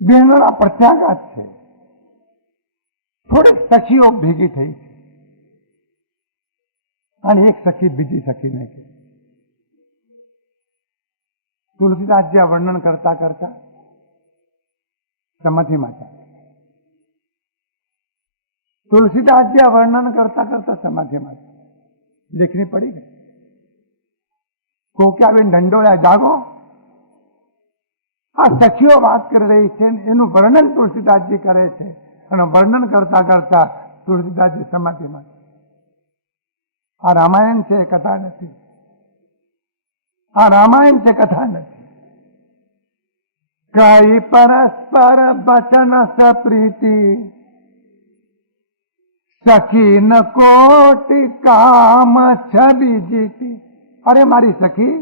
બહેનોના પ્રત્યાઘાત છે. થોડીક સખીઓ ભેગી થઈ છે અને એક સખી બીજી સખીને કે તુલસીદાસજી આ વર્ણન કરતા કરતા સમાધિમાં ચાલે. તુલસીદાસજી આ વર્ણન કરતા કરતા સમાધિમાં લેખની પડી ગઈ. કોકે આવીને ઢંઢોળ્યા, જાગો. આ સખીઓ વાત કરી રહી છે, એનું વર્ણન તુલસીદાસજી કરે છે અને વર્ણન કરતા કરતા તુલસીદાસજી સમાધિમાં. આ રામાયણ છે, કથા નથી. આ રામાયણ છે, કથા નથી. કઈ પરસ્પર બચન સપ્રીતિ સખી ન કોટી કામ છબી જીતી. અરે મારી સખી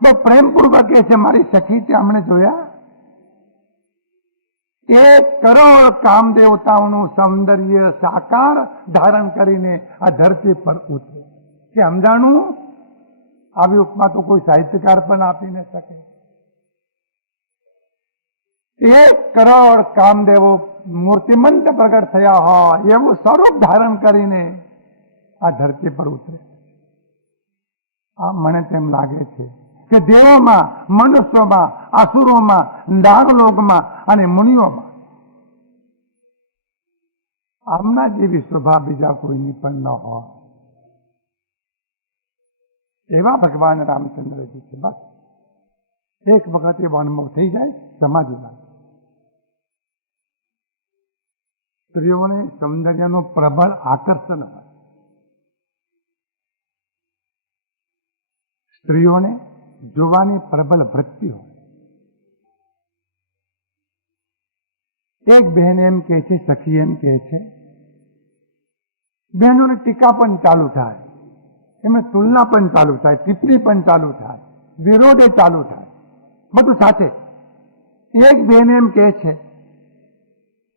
તો પ્રેમપૂર્વક એ છે, મારી સખી તે અમને જોયા. 1 કરોડ કામ દેવતાઓનું સૌંદર્ય સાકાર ધારણ કરીને આ ધરતી પર ઉતરે. કે સમજાણું? આવી ઉપમા તો કોઈ સાહિત્યકાર પણ આપી ન શકે. 1 કરોડ કામદેવો મૂર્તિમંત પ્રગટ થયા હોય એવું સ્વરૂપ ધારણ કરીને આ ધરતી પર ઉતરે. આ મને તેમ લાગે છે કે દેવોમાં, મનુષ્યોમાં, આસુરોમાં, નાગલોકમાં અને મુનિઓમાં આમના જેવી શોભા બીજા કોઈની પણ ન હોય. એવા ભગવાન રામચંદ્રજી છે. બસ એક વખત એવો અનુભવ થઈ જાય સમાધિમાં. સ્ત્રીઓને સૌંદર્યનો પ્રબળ આકર્ષણ હોય. સ્ત્રીઓને જોવાની પ્રબળ વૃત્તિ હોય. એક બહેન એમ કહે છે, સખી એમ કહે છે, બહેનોની ટીકા પણ ચાલુ થાય, એમાં તુલના પણ ચાલુ થાય, ટિપ્પણી પણ ચાલુ થાય, વિરોધે ચાલુ થાય, બધું સાથે. એક બહેન એમ કહે છે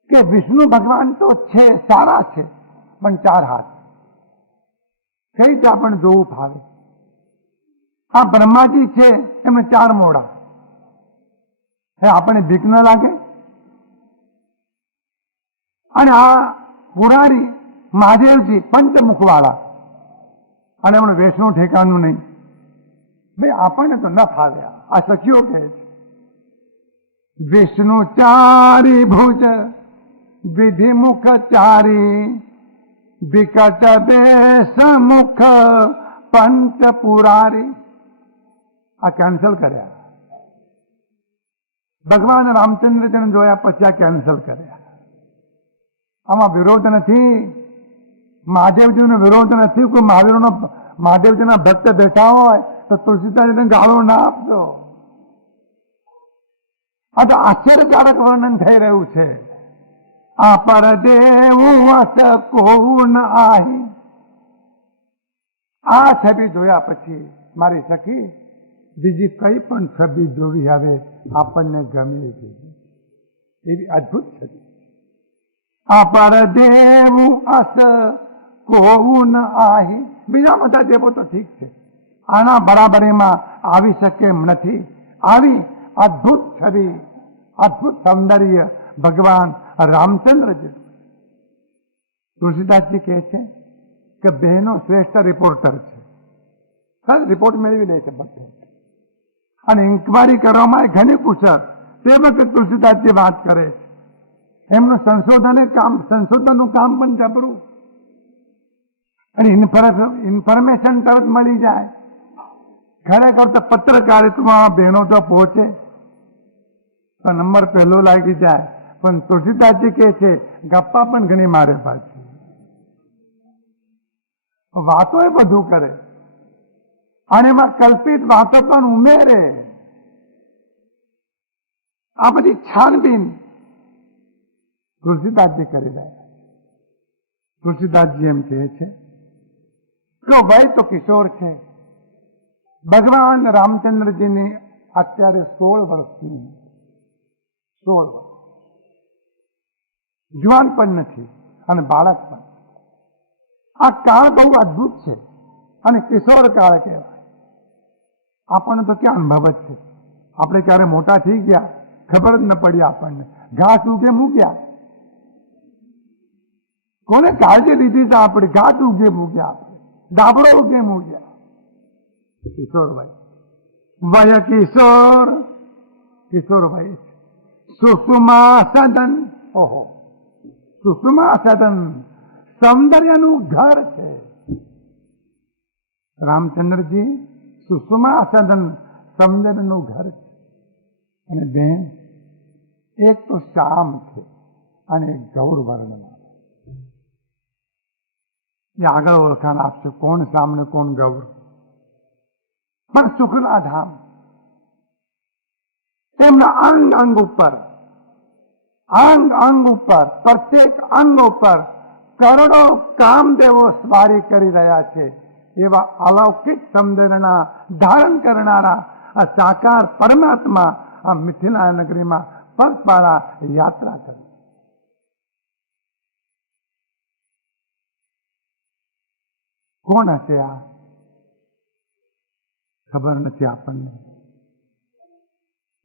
કે વિષ્ણુ ભગવાન તો છે, સારા છે, પણ 4 હાથ. કઈ રીતે આપણને જોવું ફાવે? આ બ્રહ્માજી છે, એમને 4 મોઢા. આપણને બીક ન લાગે? અને આ પુરારી મહાદેવજી પંચમુખવાળા અને એમનું વેશનું ઠેકાણું નહીં. ભાઈ આપણને તો ન ફાવે. આ સખીઓ કહે છે વિષ્ણુ 4 ભુજ વિધિમુખ 4 વિકટ બેસ મુખ પંચ પુરારી. આ કેન્સલ કર્યા. ભગવાન રામચંદ્રજીને જોયા પછી આ કેન્સલ કર્યા. આમાં વિરોધ નથી. મહાદેવજીનો વિરોધ નથી. કોઈ મહાદેવજીના ભક્ત બેઠા હોય તો તુલસીદાસજીને ગાળો ના આપજો. આ તો આશ્ચર્યકારક વર્ણન થઈ રહ્યું છે. આ પર દેવું વસ કોણ આહી. આ છબી જોયા પછી મારી સખી બીજી કઈ પણ છબી જોવી આવે આપણને ગમે છે. એવી અદભુત છબી. આ પર દેવું અસ કોણ આહી. બીજા બધા દેવો તો ઠીક છે, આના બરાબરીમાં આવી શકે એમ નથી. આવી અદ્ભુત છબી, અદ્ભુત સૌંદર્ય ભગવાન રામચંદ્રજી. તુલસીદાસજી કહે છે કે બહેનો શ્રેષ્ઠ રિપોર્ટર છે. ખાલી રિપોર્ટ મેળવી લે છે બધે, અને ઇન્કવાયરી કરવામાં ઘણી કુશળ. તે વખતે તુલસીદાસજી વાત કરે છે. એમનું સંશોધનનું કામ પણ જબરું, અને ઇન્ફોર્મેશન તરત મળી જાય. ખરેખર તો પત્રકારિતામાં બહેનો તો પહોંચે તો નંબર પહેલો લાગી જાય, પણ તુલસીદાસજી કહે છે ગપ્પા પણ ઘણી મારે પાછી, વાતો એ બધું કરે, અને એમાં કલ્પિત વાતો પણ ઉમેરે. આ બધી છાનબીન તુલસીદાસજી કરી રહ્યા. તુલસીદાસજી એમ કહે છે કે વય તો કિશોર છે. ભગવાન રામચંદ્રજીની અત્યારે 16 વર્ષની, 16 વર્ષ, જુવાન પણ નથી અને બાળક પણ. આ કાળ બહુ અદભુત છે અને કિશોર કાળ કહેવાય. આપણને તો ક્યાં અનુભવ જ છે. આપણે ક્યારે મોટા થઈ ગયા ખબર જ ન પડી આપણને. ઘાસ ઉગે મૂક્યા, કોને કાળજી લીધી છે આપણી? ઘાસ ઉગે મૂક્યા આપણે, ડાબરો ઉગે મૂક્યા. કિશોરભાઈ, વય કિશોર, કિશોરભાઈ સુષમા સદન. ઓહો, સુષમા સદન સૌંદર્યનું ઘર છે. રામચંદ્રજી સુષમા સદન સૌંદર્યનું ઘર છે. અને બેન એક તો શ્યામ છે અને એક ગૌર વર્ણમાં. એ આગળ ઓળખાણ આપશે કોણ શ્યામ ને કોણ ગૌર. પણ સુખના ધામ, તેમના અંગ અંગ ઉપર, અંગ અંગ ઉપર, પ્રત્યેક અંગ ઉપર કરોડો કામદેવો સ્વારી કરી રહ્યા છે. એવા અલૌકિક સૌંદર્યના ધારણ કરનારા આ સાકાર પરમાત્મા આ મિથિલા નગરીમાં પગપાળા યાત્રા કરી. કોણ હશે આ? ખબર નથી આપણને.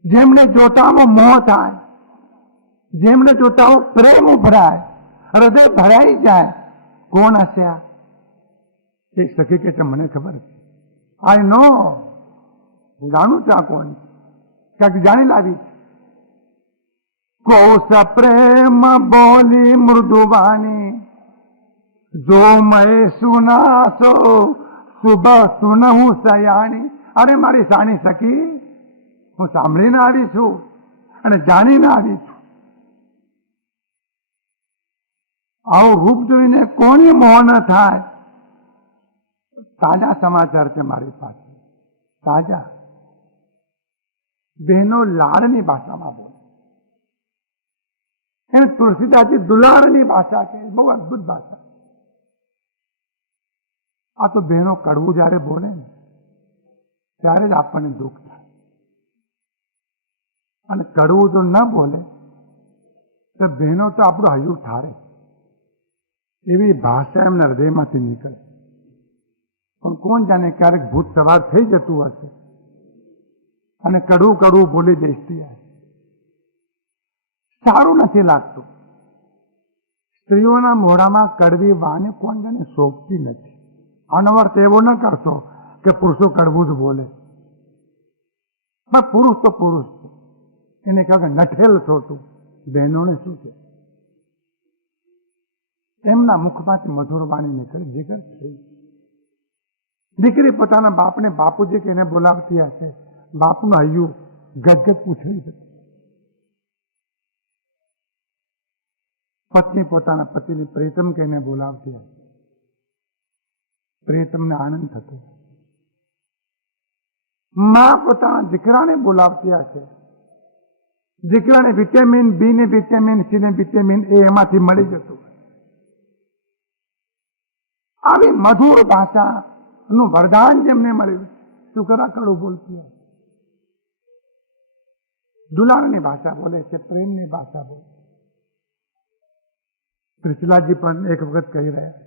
જેમને જોતામાં મોહ થાય, જેમને જોતાઓ પ્રેમ ઉભરાય, હૃદય ભરાઈ જાય, કોણ હશે આ? એ સખી કે મને ખબર છે, આઈ નો, હું જાણું છું આ કોણ છે, ક્યાંક જાણી લાવી છે. કોસ પ્રેમ બોલી મૃદુવાણી, જો મેં સુનાસો શુભ સુનહું સયાણી. અરે મારી સાની સખી, હું સાંભળીને આવી છું અને જાણીને આવી છું. આવું રૂપ જોઈને કોની મોહ ન થાય. તાજા સમાચાર છે મારી પાસે, તાજા. બહેનો લાડની ભાષામાં બોલે. એને તુલસીદાસજી દુલારની ભાષા કહે, બહુ અદભુત ભાષા. આ તો બહેનો કડવું જયારે બોલે ને ત્યારે જ આપણને દુઃખ થાય. અને કડવું જો ન બોલે તો બહેનો તો આપણું હૈયું ઠારે. એવી ભાષા એમના હૃદયમાંથી નીકળે. પણ કોણ જાણે ક્યારેક ભૂત સવાર થઈ જતું હશે અને કડવું કડવું બોલી બેસતી હશે. સારું નથી લાગતું. સ્ત્રીઓના મોઢામાં કડવી વાણી કોણ જાણે શોભતી નથી. આનો અર્થ એવો ન કરતો કે પુરુષો કડવું જ બોલે. પણ પુરુષ તો પુરુષ છે, એને કહે નઠેલ છો તું. બહેનોને શું છે? એમના મુખમાંથી મધુર વાણી નીકળે, જીગર થઈ. દીકરી પોતાના બાપને બાપુજી કહીને બોલાવતી હશે, બાપનું હૈયું ગદગદ પૂછડી જતું. પત્ની પોતાના પતિને પ્રીતમ કહીને બોલાવતી હશે, પ્રીતમને આનંદ થતો. માં પોતાના દીકરાને બોલાવતી હશે, દીકરાને વિટામિન બી ને વિટામિન સી ને વિટામિન એ એમાંથી મળી જતું. આવી મધુર ભાષાનું વરદાન જેમને મળ્યું, શુકરા કડું બોલતી હોય. દુલાળની ભાષા બોલે છે, પ્રેમની ભાષા બોલે. ત્રિશલાજી પણ એક વખત કહી રહ્યા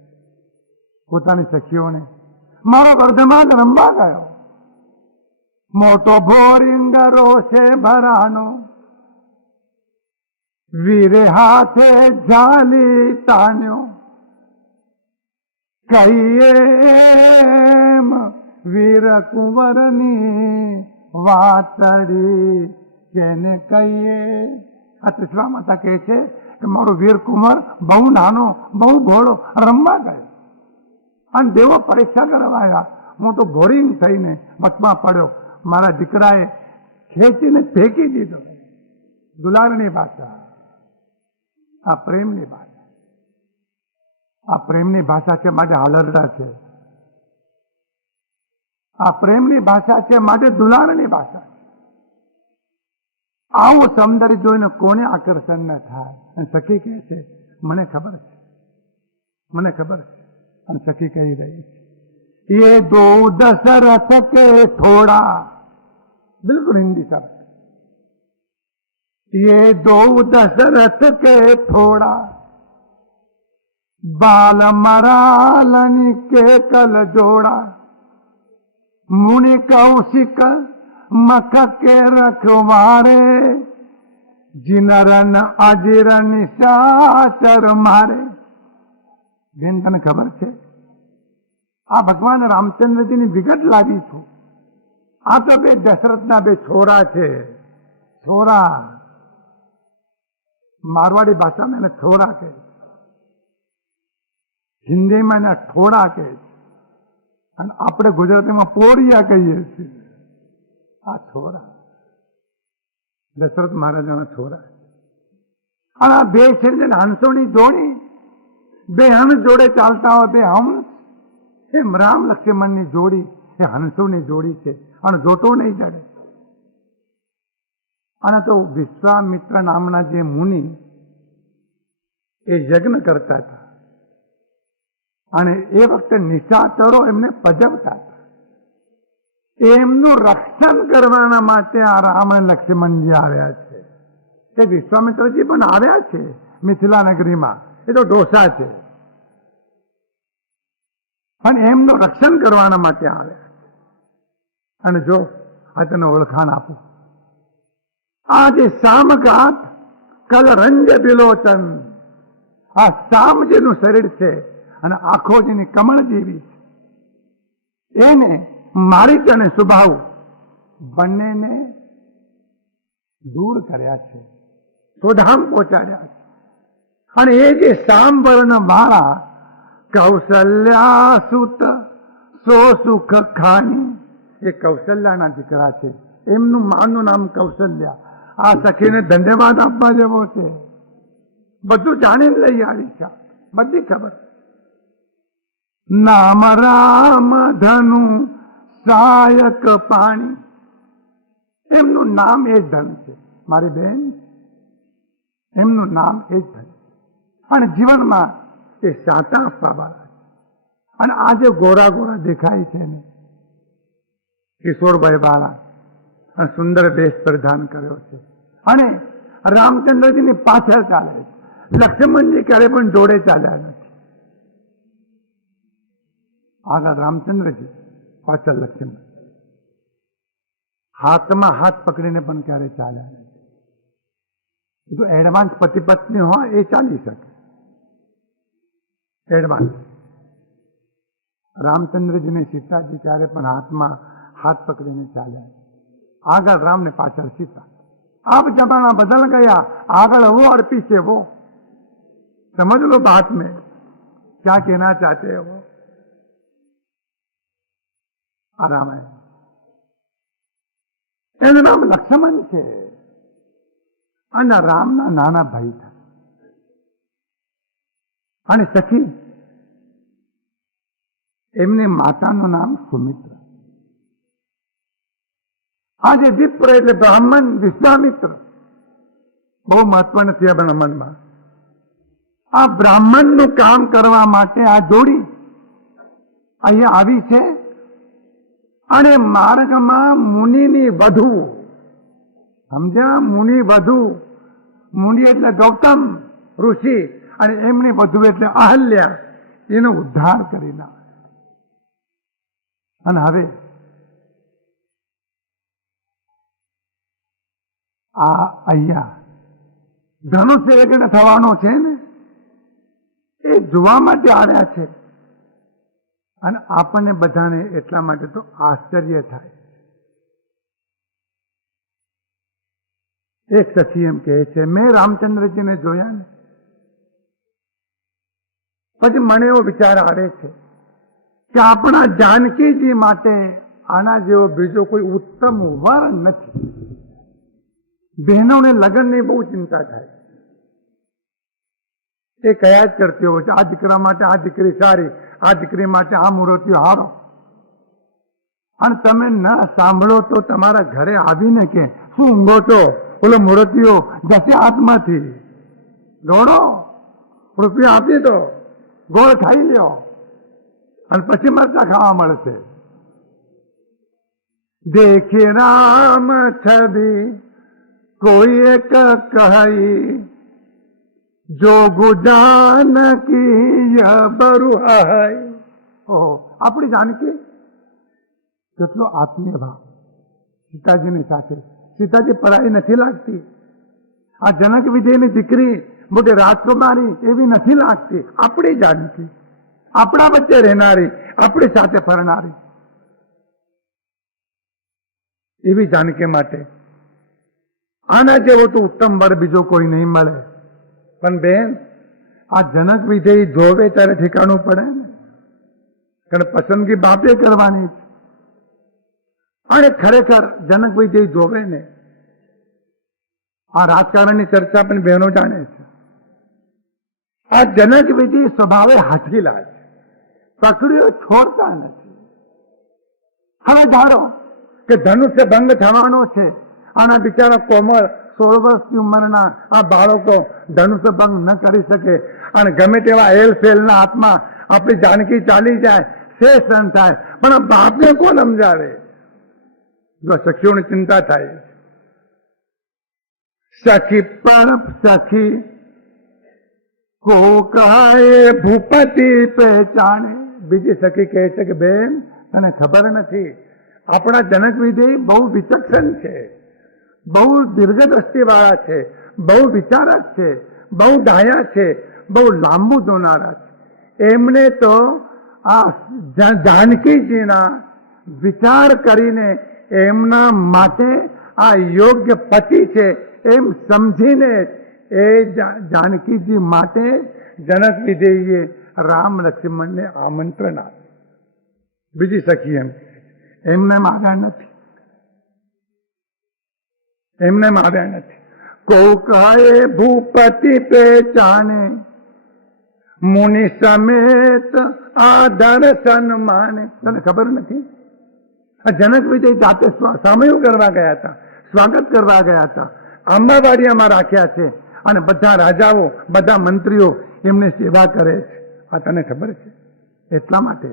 પોતાની સખીઓને, મારો વર્ધમાન રમવા ગયો, મોટો ભોરિંગ રોષે ભરાનો, વીરે હાથે ઝાલી તાન્યો, કહીએ એમ વીર કુંવરની વાતડી કેને કહીએ. આ તીસરા માતા કહે છે કે મારો વીર કુંવર બહુ નાનો, બહુ ભોળો રમવા ગયો અને દેવો પરીક્ષા કરવા આવ્યા. હું તો બોરિંગ થઈને વચમાં પડ્યો, મારા દીકરાએ ખેંચીને ફેંકી દીધો. દુલારની ભાષા, આ પ્રેમની ભાષા, આ પ્રેમની ભાષા છે માટે હાલરડા છે, આ પ્રેમની ભાષા છે માટે દુલારની ભાષા છે. આવું સૌંદર્ય જોઈને કોને આકર્ષણ ન થાય. અને સખી કહે છે મને ખબર છે, મને ખબર છે. અને સખી કહી રહી છે ये दो दशरथ के थोड़ा, बिल्कुल हिंदी शब्द, ये दो दशरथ के थोड़ा, बाल मरालनी के कल जोड़ा, मुनि कौशिक मख के रखवारे, जिनरन अजिर निशाचर मारे. બેન તને ખબર છે આ ભગવાન રામચંદ્રજીની વિગત લાવી છું. આ તો બે દશરથના બે છોરા છે. છોરા, મારવાડી ભાષામાં એને છોરા કહે, હિન્દીમાં એને ઠોડા કહે છે અને આપણે ગુજરાતીમાં પોરિયા કહીએ છીએ. આ છોરા દશરથ મહારાજાના છોરા. અને આ બે છે હંસોની જોડી, બે હંસ જોડે ચાલતા હોય, બે હંસ એમ રામ લક્ષ્મણની જોડી એ હંસોની જોડી છે અને જોટો નહીં જડે. અને તો વિશ્વામિત્ર નામના જે મુનિ એ યજ્ઞ કરતા હતા અને એ વખતે નિશાચરો એમને પજવતા હતા. એમનું રક્ષણ કરવાના માટે આ રામ અને લક્ષ્મણજી આવ્યા છે. એ વિશ્વામિત્રજી પણ આવ્યા છે મિથિલા નગરીમાં, એ તો ડોસા છે, પણ એમનું રક્ષણ કરવાના માટે આવ્યા. અને જો આ તને ઓળખાણ આપું, આ જે સામઘાત કલરંજ બિલોચન, આ સામ જેનું શરીર છે અને આંખો જેની કમળ જેવી છે, એને મારીચ અને સુભાવ બંનેને દૂર કર્યા છે, સોધામ પહોંચાડ્યા છે. અને એ જે સામ વર્ણ વાળા કૌશલ્યા સુત સો સુખ ખાની, એ કૌશલ્યાના દીકરા છે. એમનું માનું નામ કૌશલ્યા. આ સખીને ધન્યવાદ આપવા જેવો છે. બધું જાણીને લઈ આવી છે, બધી ખબર. નામ રામ ધનુ સાયક પાણી, એમનું નામ એ જ ધન છે મારી બેન, એમનું નામ એ જ ધન. અને જીવનમાં એ સાતા આપવા વાળા છે. અને આ જે ગોરા ગોરા દેખાય છે ને કિશોરભાઈ વાળા, અને સુંદર વેશ પરિધાન કર્યો છે અને રામચંદ્રજીની પાછળ ચાલે છે. લક્ષ્મણજી ક્યારે પણ જોડે ચાલ્યા નથી. આગળ રામચંદ્રજી, પાછળ લક્ષ્મણ. હાથમાં હાથ પકડીને પણ ક્યારે ચાલ્યા નથી. જો એડવાન્સ પતિ પત્ની હોય એ ચાલી શકે, એડવાન્સ. રામચંદ્રજીને સીતાજી ક્યારે પણ હાથમાં હાથ પકડીને ચાલ્યા. આગળ રામ ને પાછળ સીતા. अब जमाना बदल गया, आगल वो और पीछे वो. समझ लो बात में क्या कहना चाहते हैं वो. आराम है. એનું નામ લક્ષ્મણ છે અને રામના નાના ભાઈ હતા. અને સખી એમની માતાનું નામ સુમિત્ર. આજે વિપ્ર એટલે બ્રાહ્મણ વિશ્વામિત્ર બહુ મહત્વ નથી આ બ્રાહ્મણમાં. આ બ્રાહ્મણનું કામ કરવા માટે આ જોડી અહીંયા આવી છે. અને માર્ગમાં મુનિની વધુ, સમજ્યા? મુનિ વધુ, મુનિ એટલે ગૌતમ ઋષિ અને એમની વધુ એટલે અહલ્યા, એનો ઉદ્ધાર કરી નાખે. અને હવે આ અહીંયા ધનુષ્ય લગ્ન થવાનો છે ને, એ જોવા માટે આવ્યા છે. અને આપણને બધાને એટલા માટે તો આશ્ચર્ય થાય. એક સખી એમ કહે છે, મેં રામચંદ્રજીને જોયા ને પછી મને એવો વિચાર આવે છે કે આપણા જાનકીજી માટે આના જેવો બીજો કોઈ ઉત્તમ વર નથી. બહેનોને લગ્નની બહુ ચિંતા થાય. એ કયા જ કરતી હોય છે, આ દીકરા માટે આ દીકરી સારી, આ દીકરી માટે આ મૂર્તિઓ હારો. અને તમે ન સાંભળો તો તમારા ઘરે આવીને કે શું ઊંઘો છો, ઓલો મૂર્તિઓ જશે હાથમાંથી, દોડો રૂપિયા આપી દો, ગોળ ખાઈ લ્યો અને પછી મરચા ખાવા મળશે. દેખે રામ છબી કોઈ એક કહી, જોગુ જાનકી બરુહાઈ. ઓહો, આપણી જાનકી કેટલો આત્મીય ભાવ સીતાજીની સાથે. સીતાજી પરાઈ નથી લાગતી. આ જનક વિજયની દીકરી મોટી રાજકુમારી એવી નથી લાગતી. આપણી જાનકી, આપણા વચ્ચે રહેનારી, આપણી સાથે ફરનારી એવી જાનકી માટે આના જેવો તો ઉત્તમ વર બીજો કોઈ નહીં મળે. પણ બેન, આ જનક વિજય જોવે ત્યારે ઠેકાણું પડે ને, કારણ પસંદગી બાપે કરવાની છે. અને ખરેખર જનક વિજય જોવે ને, આ રાજકારણની ચર્ચા પણ બહેનો જાણે છે. આ જનક વિજય સ્વભાવે હાથીલા છે, પકડ્યો છોડતા નથી. હવે ધારો કે ધનુષ્ય ભંગ થવાનો છે, આના બિચારા કોમળ 16 વર્ષની ઉંમરના આ બાળકો ધનુષ્ય ભંગ ન કરી શકે અને ગમે તેવા હેલ ફેલના હાથમાં આપણી જાનકી ચાલી જાય, શેષ રન થાય. પણ આ બાપને કોણ સમજાવે? જો સખીઓની ચિંતા થાય. સખી પણ સખી કો કહે ભૂપતિ પહેચાણે. બીજી સખી કહે છે કે બેન, તને ખબર નથી, આપણા જનક વિજય બહુ વિચક્ષણ છે, બહુ દીર્ઘદ્રષ્ટિ વાળા છે, બહુ વિચારક છે, બહુ ડાયા છે, બહુ લાંબુ જોનારા છે. એમને તો આ જાનકીજીના વિચાર કરીને એમના માટે આ યોગ્ય પતિ છે એમ સમજીને એ જાનકીજી માટે જનક વિજયે રામ લક્ષ્મણને આમંત્રણ આપ્યું. બીજી સખી એમને આવ્યા નથી, એમને આવ્યા નથી. કો કહે ભૂપતિ પહેચાને, મુનિ સમેત આદર સન્માને. તને ખબર નથી, આ જનક વિજય જાતે સામયું કરવા ગયા હતા, સ્વાગત કરવા ગયા હતા, આંબાવાડિયામાં રાખ્યા છે અને બધા રાજાઓ, બધા મંત્રીઓ એમની સેવા કરે છે. આ તને ખબર છે? એટલા માટે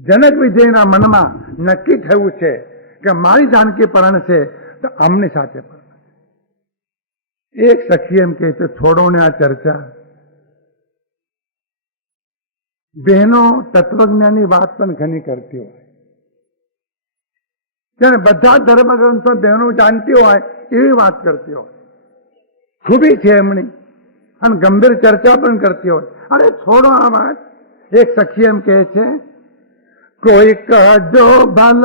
જનક વિજયના મનમાં નક્કી થયું છે કે મારી જાનકી પરણશે તો આમની સાથે પરણશે. એક સખી એમ કહે છે, છોડો ને આ ચર્ચા. બહેનો તત્વજ્ઞાનની વાત પણ ઘણી કરતી હોય, ત્યારે બધા ધર્મગ્રંથો બહેનો જાણતી હોય એવી વાત કરતી હોય, ખૂબી છે એમની, અને ગંભીર ચર્ચા પણ કરતી હોય. અરે છોડો આ વાત. એક સખી એમ કહે છે, કોઈ કજો ભલ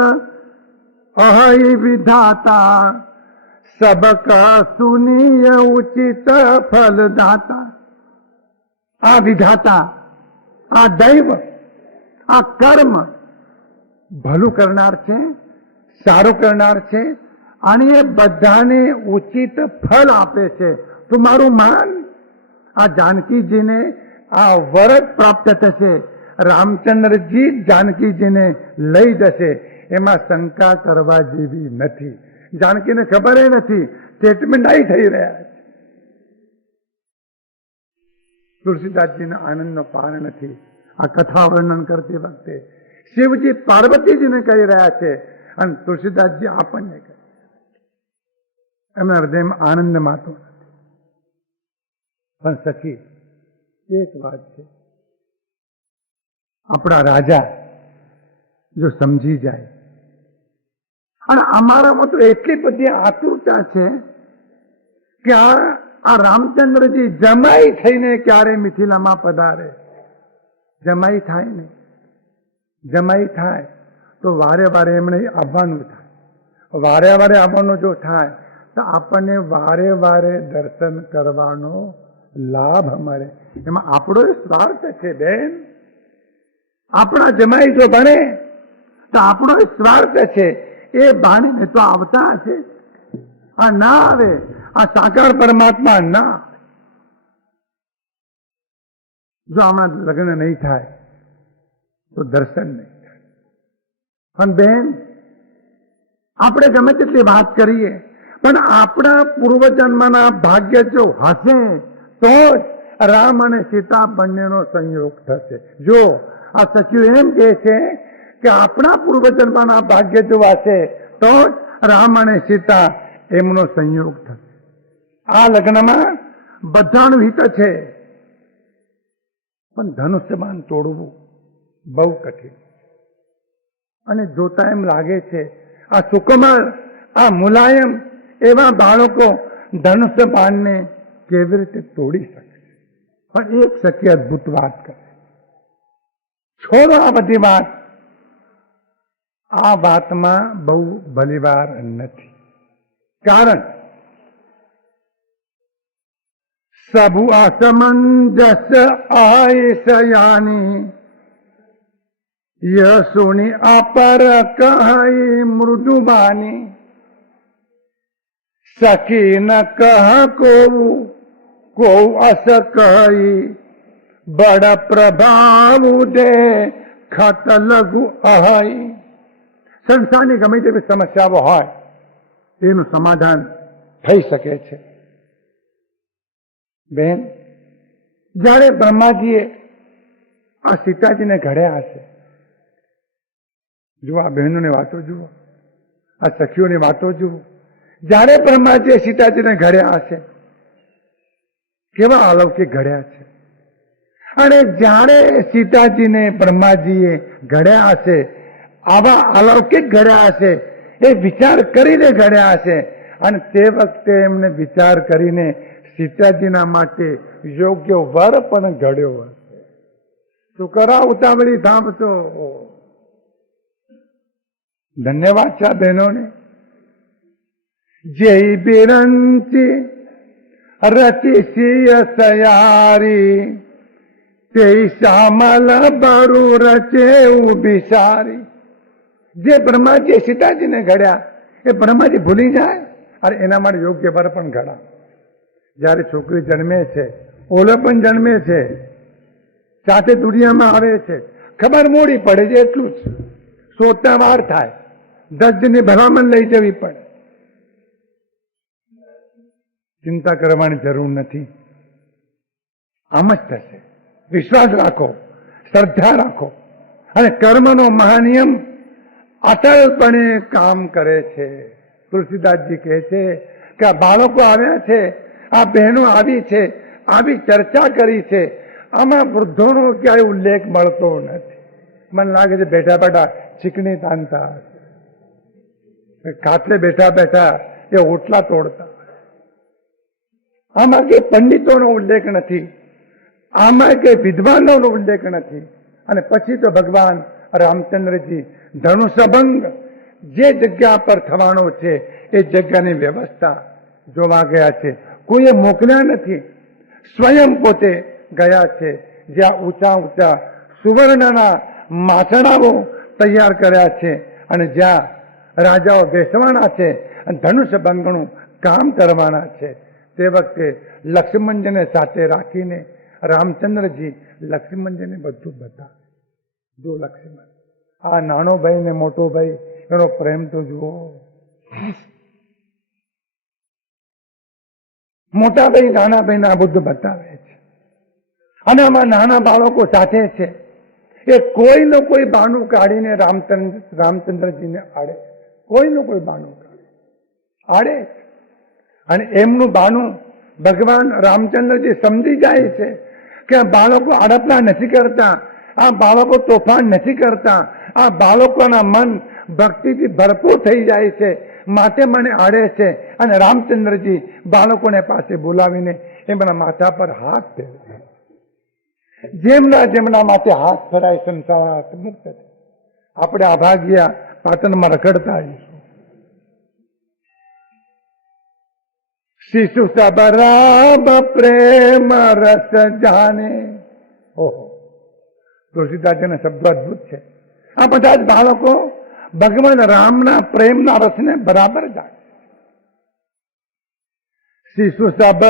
અહી વિધાતા, સબકા સુનીય ઉચિત ફલ દાતા. આ વિધાતા, આ દૈવ, આ કર્મ ભલું કરનાર છે, સારું કરનાર છે અને એ બધાને ઉચિત ફલ આપે છે. તો મારું માન, આ જાનકીજીને આ વરદ પ્રાપ્ત થશે, રામચંદ્રજી જાનકીજીને લઈ જશે, એમાં શંકા કરવા જેવી નથી. જાનકીને ખબર નથી, સ્ટેટમેન્ટ આવી થઈ રહ્યા છે. તુલસીદાસજીના આનંદનો પાર નથી. આ કથા વર્ણન કરતી વખતે શિવજી પાર્વતીજીને કહી રહ્યા છે અને તુલસીદાસજી આપણને કહે, એમના હૃદયમાં આનંદ માતો નથી. પણ સખી, એક વાત છે, આપણા રાજા જો સમજી જાય. અને અમારામાં તો એટલી બધી આતુરતા છે કે આ રામચંદ્રજી જમાઈ થઈને ક્યારે મિથિલામાં પધારે. જમાઈ થાય ને, જમાઈ થાય તો વારે વારે એમણે આવવાનું થાય. વારે વારે આવવાનું જો થાય તો આપણને વારે વારે દર્શન કરવાનો લાભ મળે. એમાં આપણો સ્વાર્થ છે બેન. આપણા જમાઈ જો બને તો આપણો સ્વાર્થ છે. એ બાણીને તો આવતા હશે, આ ના આવે, આ સાકાર પરમાત્મા ના. જો આમાં લગ્ન નહીં થાય તો દર્શન નહીં થાય. પણ બેન, આપણે ગમે તેટલી વાત કરીએ પણ આપણા પૂર્વજન્મના ભાગ્ય જો હશે તો જ રામ અને સીતા બંનેનો સંયોગ થશે. જો આ સખીઓ એમ કહે છે કે આપણા પૂર્વજન્મના ભાગ્ય જો હશે તો જ રામ અને સીતા એમનો સંયોગ થશે. આ લગ્નમાં બધાનું હિત છે, પણ ધનુષ્યબાણ તોડવું બહુ કઠિન. અને જોતા એમ લાગે છે આ સુકુમાર, આ મુલાયમ એવા બાળકો ધનુષ્યબાણને કેવી રીતે તોડી શકે. પણ એક સખી અદભુત વાત કરે. છોડો આ બધી વાત, આ વાતમાં બહુ ભલીવાર નથી. કારણ સબુ અસમંજસ આય સયાની યસુની અપર કહી મૃદુબાની સખી ન કહ કો અસ કહી બડ પ્રભાવ દે ખત લઘુ અહી. સંસારની ગમે તેવી સમસ્યાઓ હોય એનું સમાધાન થઈ શકે છે. બેન, જ્યારે બ્રહ્માજીએ આ સીતાજીને ઘડ્યા હશે, જુઓ આ બહેનોની વાતો જુઓ, આ સખીઓની વાતો જુઓ. જ્યારે બ્રહ્માજીએ સીતાજીને ઘડ્યા હશે, કેવા અલૌકિક ઘડ્યા છે. અને જ્યારે સીતાજીને બ્રહ્માજીએ ઘડ્યા હશે, આવા અલૌકિક ઘડ્યા હશે, એ વિચાર કરીને ઘડ્યા હશે. અને તે વખતે એમને વિચાર કરીને સીતાજીના માટે યોગ્ય વર પણ ઘડ્યો હશે. શું કરા ઉતાવળી ધામતો. ધન્યવાદ છે બહેનોને. જય બિરંચી રચી સિય સયારી તે શ્યામલ બરુ રચે ઉભી સારી. જે બ્રહ્માજીએ સીતાજીને ઘડ્યા એ બ્રહ્માજી ભૂલી જાય અને એના માટે યોગ્ય વર પણ ઘડા. જયારે છોકરી જન્મે છે, ઓલો પણ જન્મે છે, સાથે દુનિયામાં આવે છે, ખબર મોડી પડે છે એટલું જ. શોધતા વાર થાય, 10 દિનની ભલામણ લઈ જવી પડે. ચિંતા કરવાની જરૂર નથી. આમ જ થશે. વિશ્વાસ રાખો, શ્રદ્ધા રાખો. અને કર્મનો મહાનિયમ અટલપણે કામ કરે છે. તુલસીદાસજી કહે છે કે આ બાળકો આવ્યા છે, આ બહેનો આવી છે, આવી ચર્ચા કરી છે, આમાં વૃદ્ધોનો ક્યાંય ઉલ્લેખ મળતો નથી. મને લાગે છે બેઠા બેઠા ચીકણી તાનતા હશે, ખાટલે બેઠા બેઠા એ ઓટલા તોડતા. આમાં કઈ પંડિતોનો ઉલ્લેખ નથી, આમાં કઈ વિદ્વાનોનો ઉલ્લેખ નથી. અને પછી તો ભગવાન રામચંદ્રજી ધનુષભંગ જે જગ્યા પર થવાનો છે એ જગ્યાની વ્યવસ્થા જોવા ગયા છે. કોઈએ મોકલ્યા નથી, સ્વયં પોતે ગયા છે. જ્યાં ઊંચા ઊંચા સુવર્ણના માસણાઓ તૈયાર કર્યા છે અને જ્યાં રાજાઓ બેસવાના છે અને ધનુષભંગનું કામ કરવાના છે. તે વખતે લક્ષ્મણજીને સાથે રાખીને રામચંદ્રજી લક્ષ્મણજીને બધું બતાવે. જો લક્ષ્મણ, આ નાનો ભાઈ ને મોટો ભાઈ, એનો પ્રેમ તો જુઓ. મોટા ભાઈ નાના ભાઈને આ બધું બતાવે છે. અને આમાં નાના બાળકો સાથે છે. એ કોઈનો કોઈ બાનું કાઢીને રામચંદ્રજીને આડે, કોઈનું કોઈ બાનું આડે. અને એમનું બાનું ભગવાન રામચંદ્રજી સમજી જાય છે કે બાળકો આડપના નથી કરતા, આ બાળકો તોફાન નથી કરતા, આ બાળકોના મન ભક્તિથી ભરપૂર થઈ જાય છે, માટે મને અડે છે. અને રામચંદ્રજી બાળકોને પાસે બોલાવીને એમના માથા પર હાથ ફેરવે. જેમના જેમના માથે હાથ ફેરાય સંસાર મુક્ત છે. આપણે આ ભાગ્યા પાટણમાં રખડતા આવીશું. શિશુ સબ રામ પ્રેમ રસ જાણે. ઓહો, તુલસીદાસજીના શબ્દો અદભુત છે. આ બધા જ બાળકો ભગવાન રામના પ્રેમના રસને બરાબર જાણે. શિશુ સબ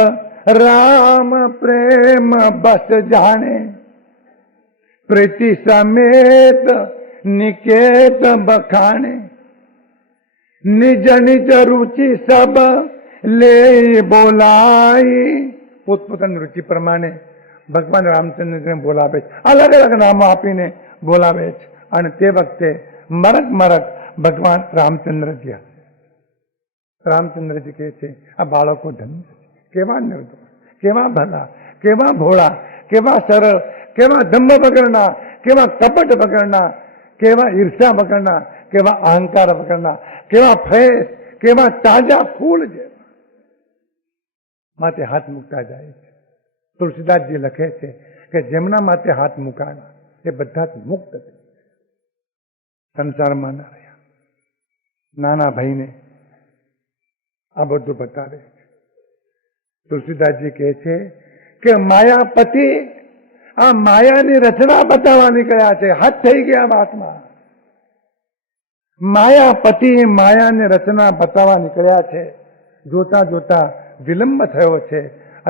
રામ પ્રેમ બસ જાણે, પ્રીતિ સમેત નિકેત બખાણે, નિજ નિજ રુચિ સબ લે બોલાઈ. પોતપોતાની રુચિ પ્રમાણે ભગવાન રામચંદ્રજીને બોલાવે છે, અલગ અલગ નામો આપીને બોલાવે છે. અને તે વખતે મરક મરક ભગવાન રામચંદ્રજી હશે. રામચંદ્રજી કહે છે આ બાળકો ધન્ય છે, કેવા નિર્દોષ, કેવા ભલા, કેવા ભોળા, કેવા સરળ, કેવા ધમ્મ વગરના, કેવા કપટ વગરના, કેવા ઈર્ષા વગરના, કેવા અહંકાર વગરના, કેવા ફ્રેશ, કેવા તાજા ફૂલ જેવા. માથે હાથ મૂકતા જાય છે. તુલસીદાસજી લખે છે કે જેમના માથે હાથ મૂકાણા એ બધા જ મુક્ત થઈ સંસારમાં ના રહ્યા. નાના ભાઈને આ બધું બતાવે છે. તુલસીદાસજી કહે છે કે માયાપતિ આ માયાની રચના બતાવવા નીકળ્યા છે. હાથ થઈ ગયા વાતમાં. માયાપતિ માયાની રચના બતાવવા નીકળ્યા છે. જોતા જોતા વિલંબ થયો છે.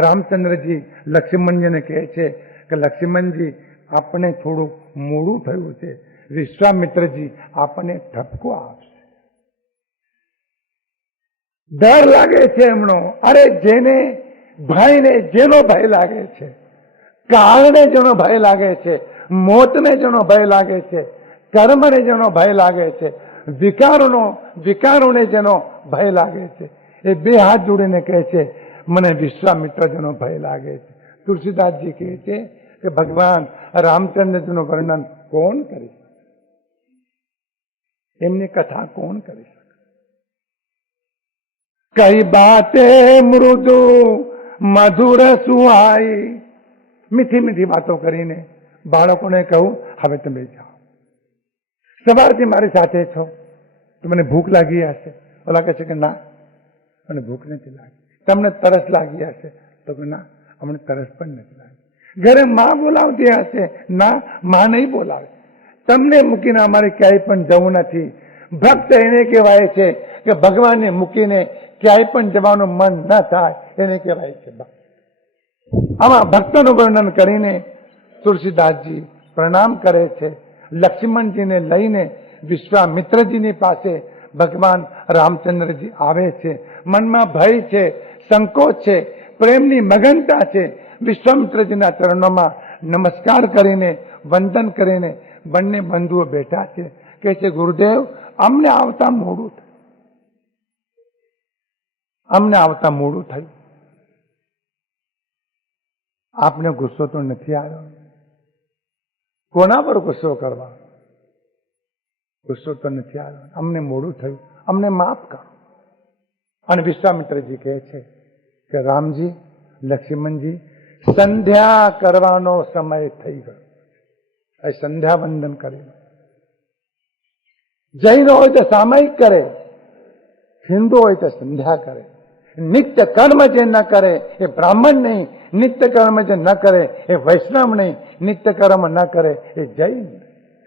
રામચંદ્રજી લક્ષ્મણજીને કહે છે કે લક્ષ્મણજી આપણે થોડું મોડું થયું છે, વિશ્વામિત્રજી આપણને ઠપકો આપશે. ડર લાગે છે એમનો. અરે જેને ભાઈને જેનો ભય લાગે છે, કાળને જેનો ભય લાગે છે, મોતને જેનો ભય લાગે છે, કર્મને જેનો ભય લાગે છે, વિકારોને જેનો ભય લાગે છે, એ બે હાથ જોડીને કહે છે મને વિશ્વામિત્રજીનો ભય લાગે છે. તુલસીદાસજી કહે છે કે ભગવાન રામચંદ્રજીનું વર્ણન કોણ કરી શકે? એમની કથા કોણ કરી શકે? કઈ બાતે મૃદુ મધુર સુહાઈ. મીઠી મીઠી વાતો કરીને બાળકોને કહું હવે તમે જાઓ. સવારથી મારી સાથે છો તો મને ભૂખ લાગી હશે. ઓલા કહે છે કે ના મને ભૂખ નથી લાગી. તમને તરસ લાગી હશે તો કે ના અમને તરસ પણ નથી લાગી. ઘરે માં બોલાવતી હશે, ના માં નહીં બોલાવે. તમને મૂકીને અમારે ક્યાંય પણ જવું નથી. ભક્ત એને કહેવાય છે કે ભગવાનને મૂકીને ક્યાંય પણ જવાનું મન ન થાય, એને કહેવાય છે ભક્ત. આમાં ભક્તનું વર્ણન કરીને તુલસીદાસજી પ્રણામ કરે છે. લક્ષ્મણજીને લઈને વિશ્વામિત્રજીની પાસે ભગવાન રામચંદ્રજી આવે છે. મનમાં ભય છે, સંકોચ છે, પ્રેમની મગનતા છે. વિશ્વામિત્રજીના ચરણોમાં નમસ્કાર કરીને વંદન કરીને બંને બંધુઓ બેઠા છે. કહે છે ગુરુદેવ અમને આવતા મોડું થયું, અમને આવતા મોડું થયું. આપને ગુસ્સો તો નથી આવ્યો? કોના પર ગુસ્સો કરવા? ગુસ્સો તો નથી આવ્યો. અમને મોડું થયું, અમને માફ કરો. અને વિશ્વામિત્રજી કહે છે કે રામજી, લક્ષ્મણજી સંધ્યા કરવાનો સમય થઈ ગયો. એ સંધ્યા વંદન કરી. જૈન હોય તો સામયિક કરે, હિન્દુ હોય તો સંધ્યા કરે. નિત્ય કર્મ જે ન કરે એ બ્રાહ્મણ નહીં, નિત્ય કર્મ જે ન કરે એ વૈષ્ણવ નહીં, નિત્ય કર્મ ન કરે એ જૈન.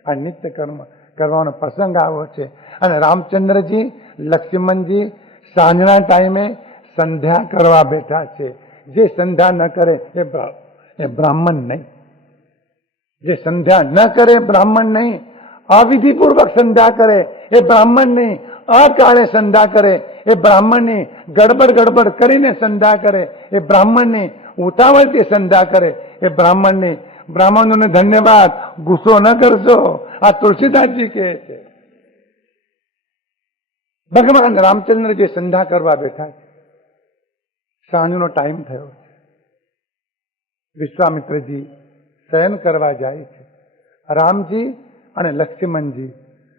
આ નિત્ય કર્મ કરવાનો પ્રસંગ આવ્યો છે. અને રામચંદ્રજી લક્ષ્મણજી સાંજના ટાઈમે સંધ્યા કરવા બેઠા છે. જે સંધ્યા ન કરે એ બ્રાહ્મણ નહીં. જે સંધ્યા ન કરે બ્રાહ્મણ નહીં. અવિધિપૂર્વક સંધ્યા કરે એ બ્રાહ્મણ નહીં. અકાળે સંધ્યા કરે એ બ્રાહ્મણ નહીં. ગડબડ કરીને સંધ્યા કરે એ બ્રાહ્મણ નહીં. ઉતાવળથી સંધ્યા કરે એ બ્રાહ્મણ નહીં. બ્રાહ્મણોને ધન્યવાદ, ગુસ્સો ન કરશો. આ તુલસીદાસજી કહે છે. ભગવાન રામચંદ્રજી સંધ્યા કરવા બેઠા છે. સાંજનો ટાઈમ થયો છે. વિશ્વામિત્રજી શયન કરવા જાય છે રામજી અને લક્ષ્મણજી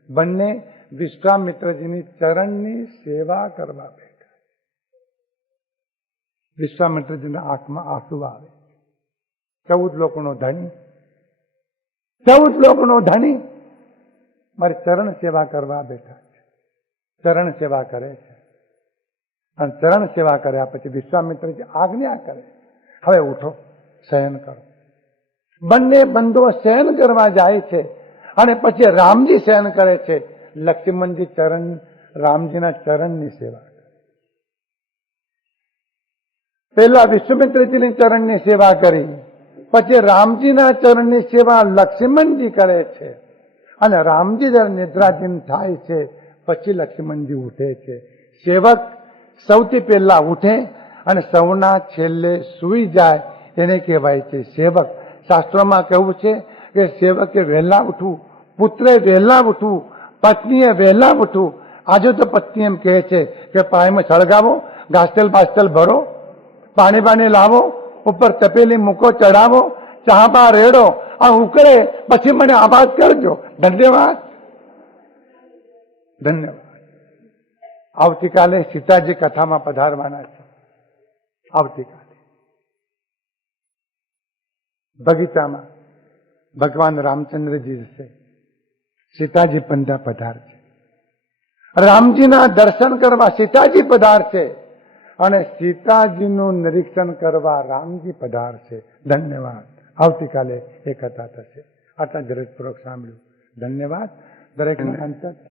બંને વિશ્વામિત્રજીની ચરણની સેવા કરવા બેઠા. વિશ્વામિત્રજીના આંખમાં આંસુ આવે. 14 લોકોનો ધણી, 14 લોકોનો ધણી મારી ચરણ સેવા કરવા બેઠા છે. ચરણ સેવા કરે છે અને ચરણ સેવા કર્યા પછી વિશ્વામિત્રજી આજ્ઞા કરે, હવે ઉઠો, શયન કરો. બંને બંધો શયન કરવા જાય છે અને પછી રામજી શયન કરે છે. લક્ષ્મણજી રામજીના ચરણની સેવા કરે. પહેલા વિશ્વામિત્રજીની ચરણની સેવા કરી, પછી રામજીના ચરણની સેવા લક્ષ્મણજી કરે છે અને રામજી જ્યારે નિદ્રાધીન થાય છે પછી લક્ષ્મણજી ઉઠે છે. સેવક સૌથી પહેલા ઉઠે અને સૌના છેલ્લે સૂઈ જાય એને કહેવાય છે સેવક. શાસ્ત્રોમાં કહેવું છે કે સેવકે વહેલા ઉઠવું, પુત્રે વહેલા ઉઠવું, પત્નીએ વહેલા ઉઠવું. આજે તો પત્ની એમ કહે છે કે પાણીમાં સળગાવો, ઘાસતેલ બાસતેલ ભરો, પાણી લાવો, ઉપર તપેલી મૂકો, ચડાવો, ચા રેડો, આ ઉકળે પછી મને આવાજ કરજો. ધન્યવાદ, ધન્યવાદ. આવતીકાલે સીતાજી કથામાં પધારવાના છે. આવતીકાલે બગીચામાં ભગવાન રામચંદ્રજી છે, સીતાજી પંથા પધારશે. રામજીના દર્શન કરવા સીતાજી પધારશે અને સીતાજીનું નિરીક્ષણ કરવા રામજી પધારશે. ધન્યવાદ. આવતીકાલે એ કથા થશે. આટલા ધીરજપૂર્વક સાંભળ્યું. ધન્યવાદ. દરેક અંતર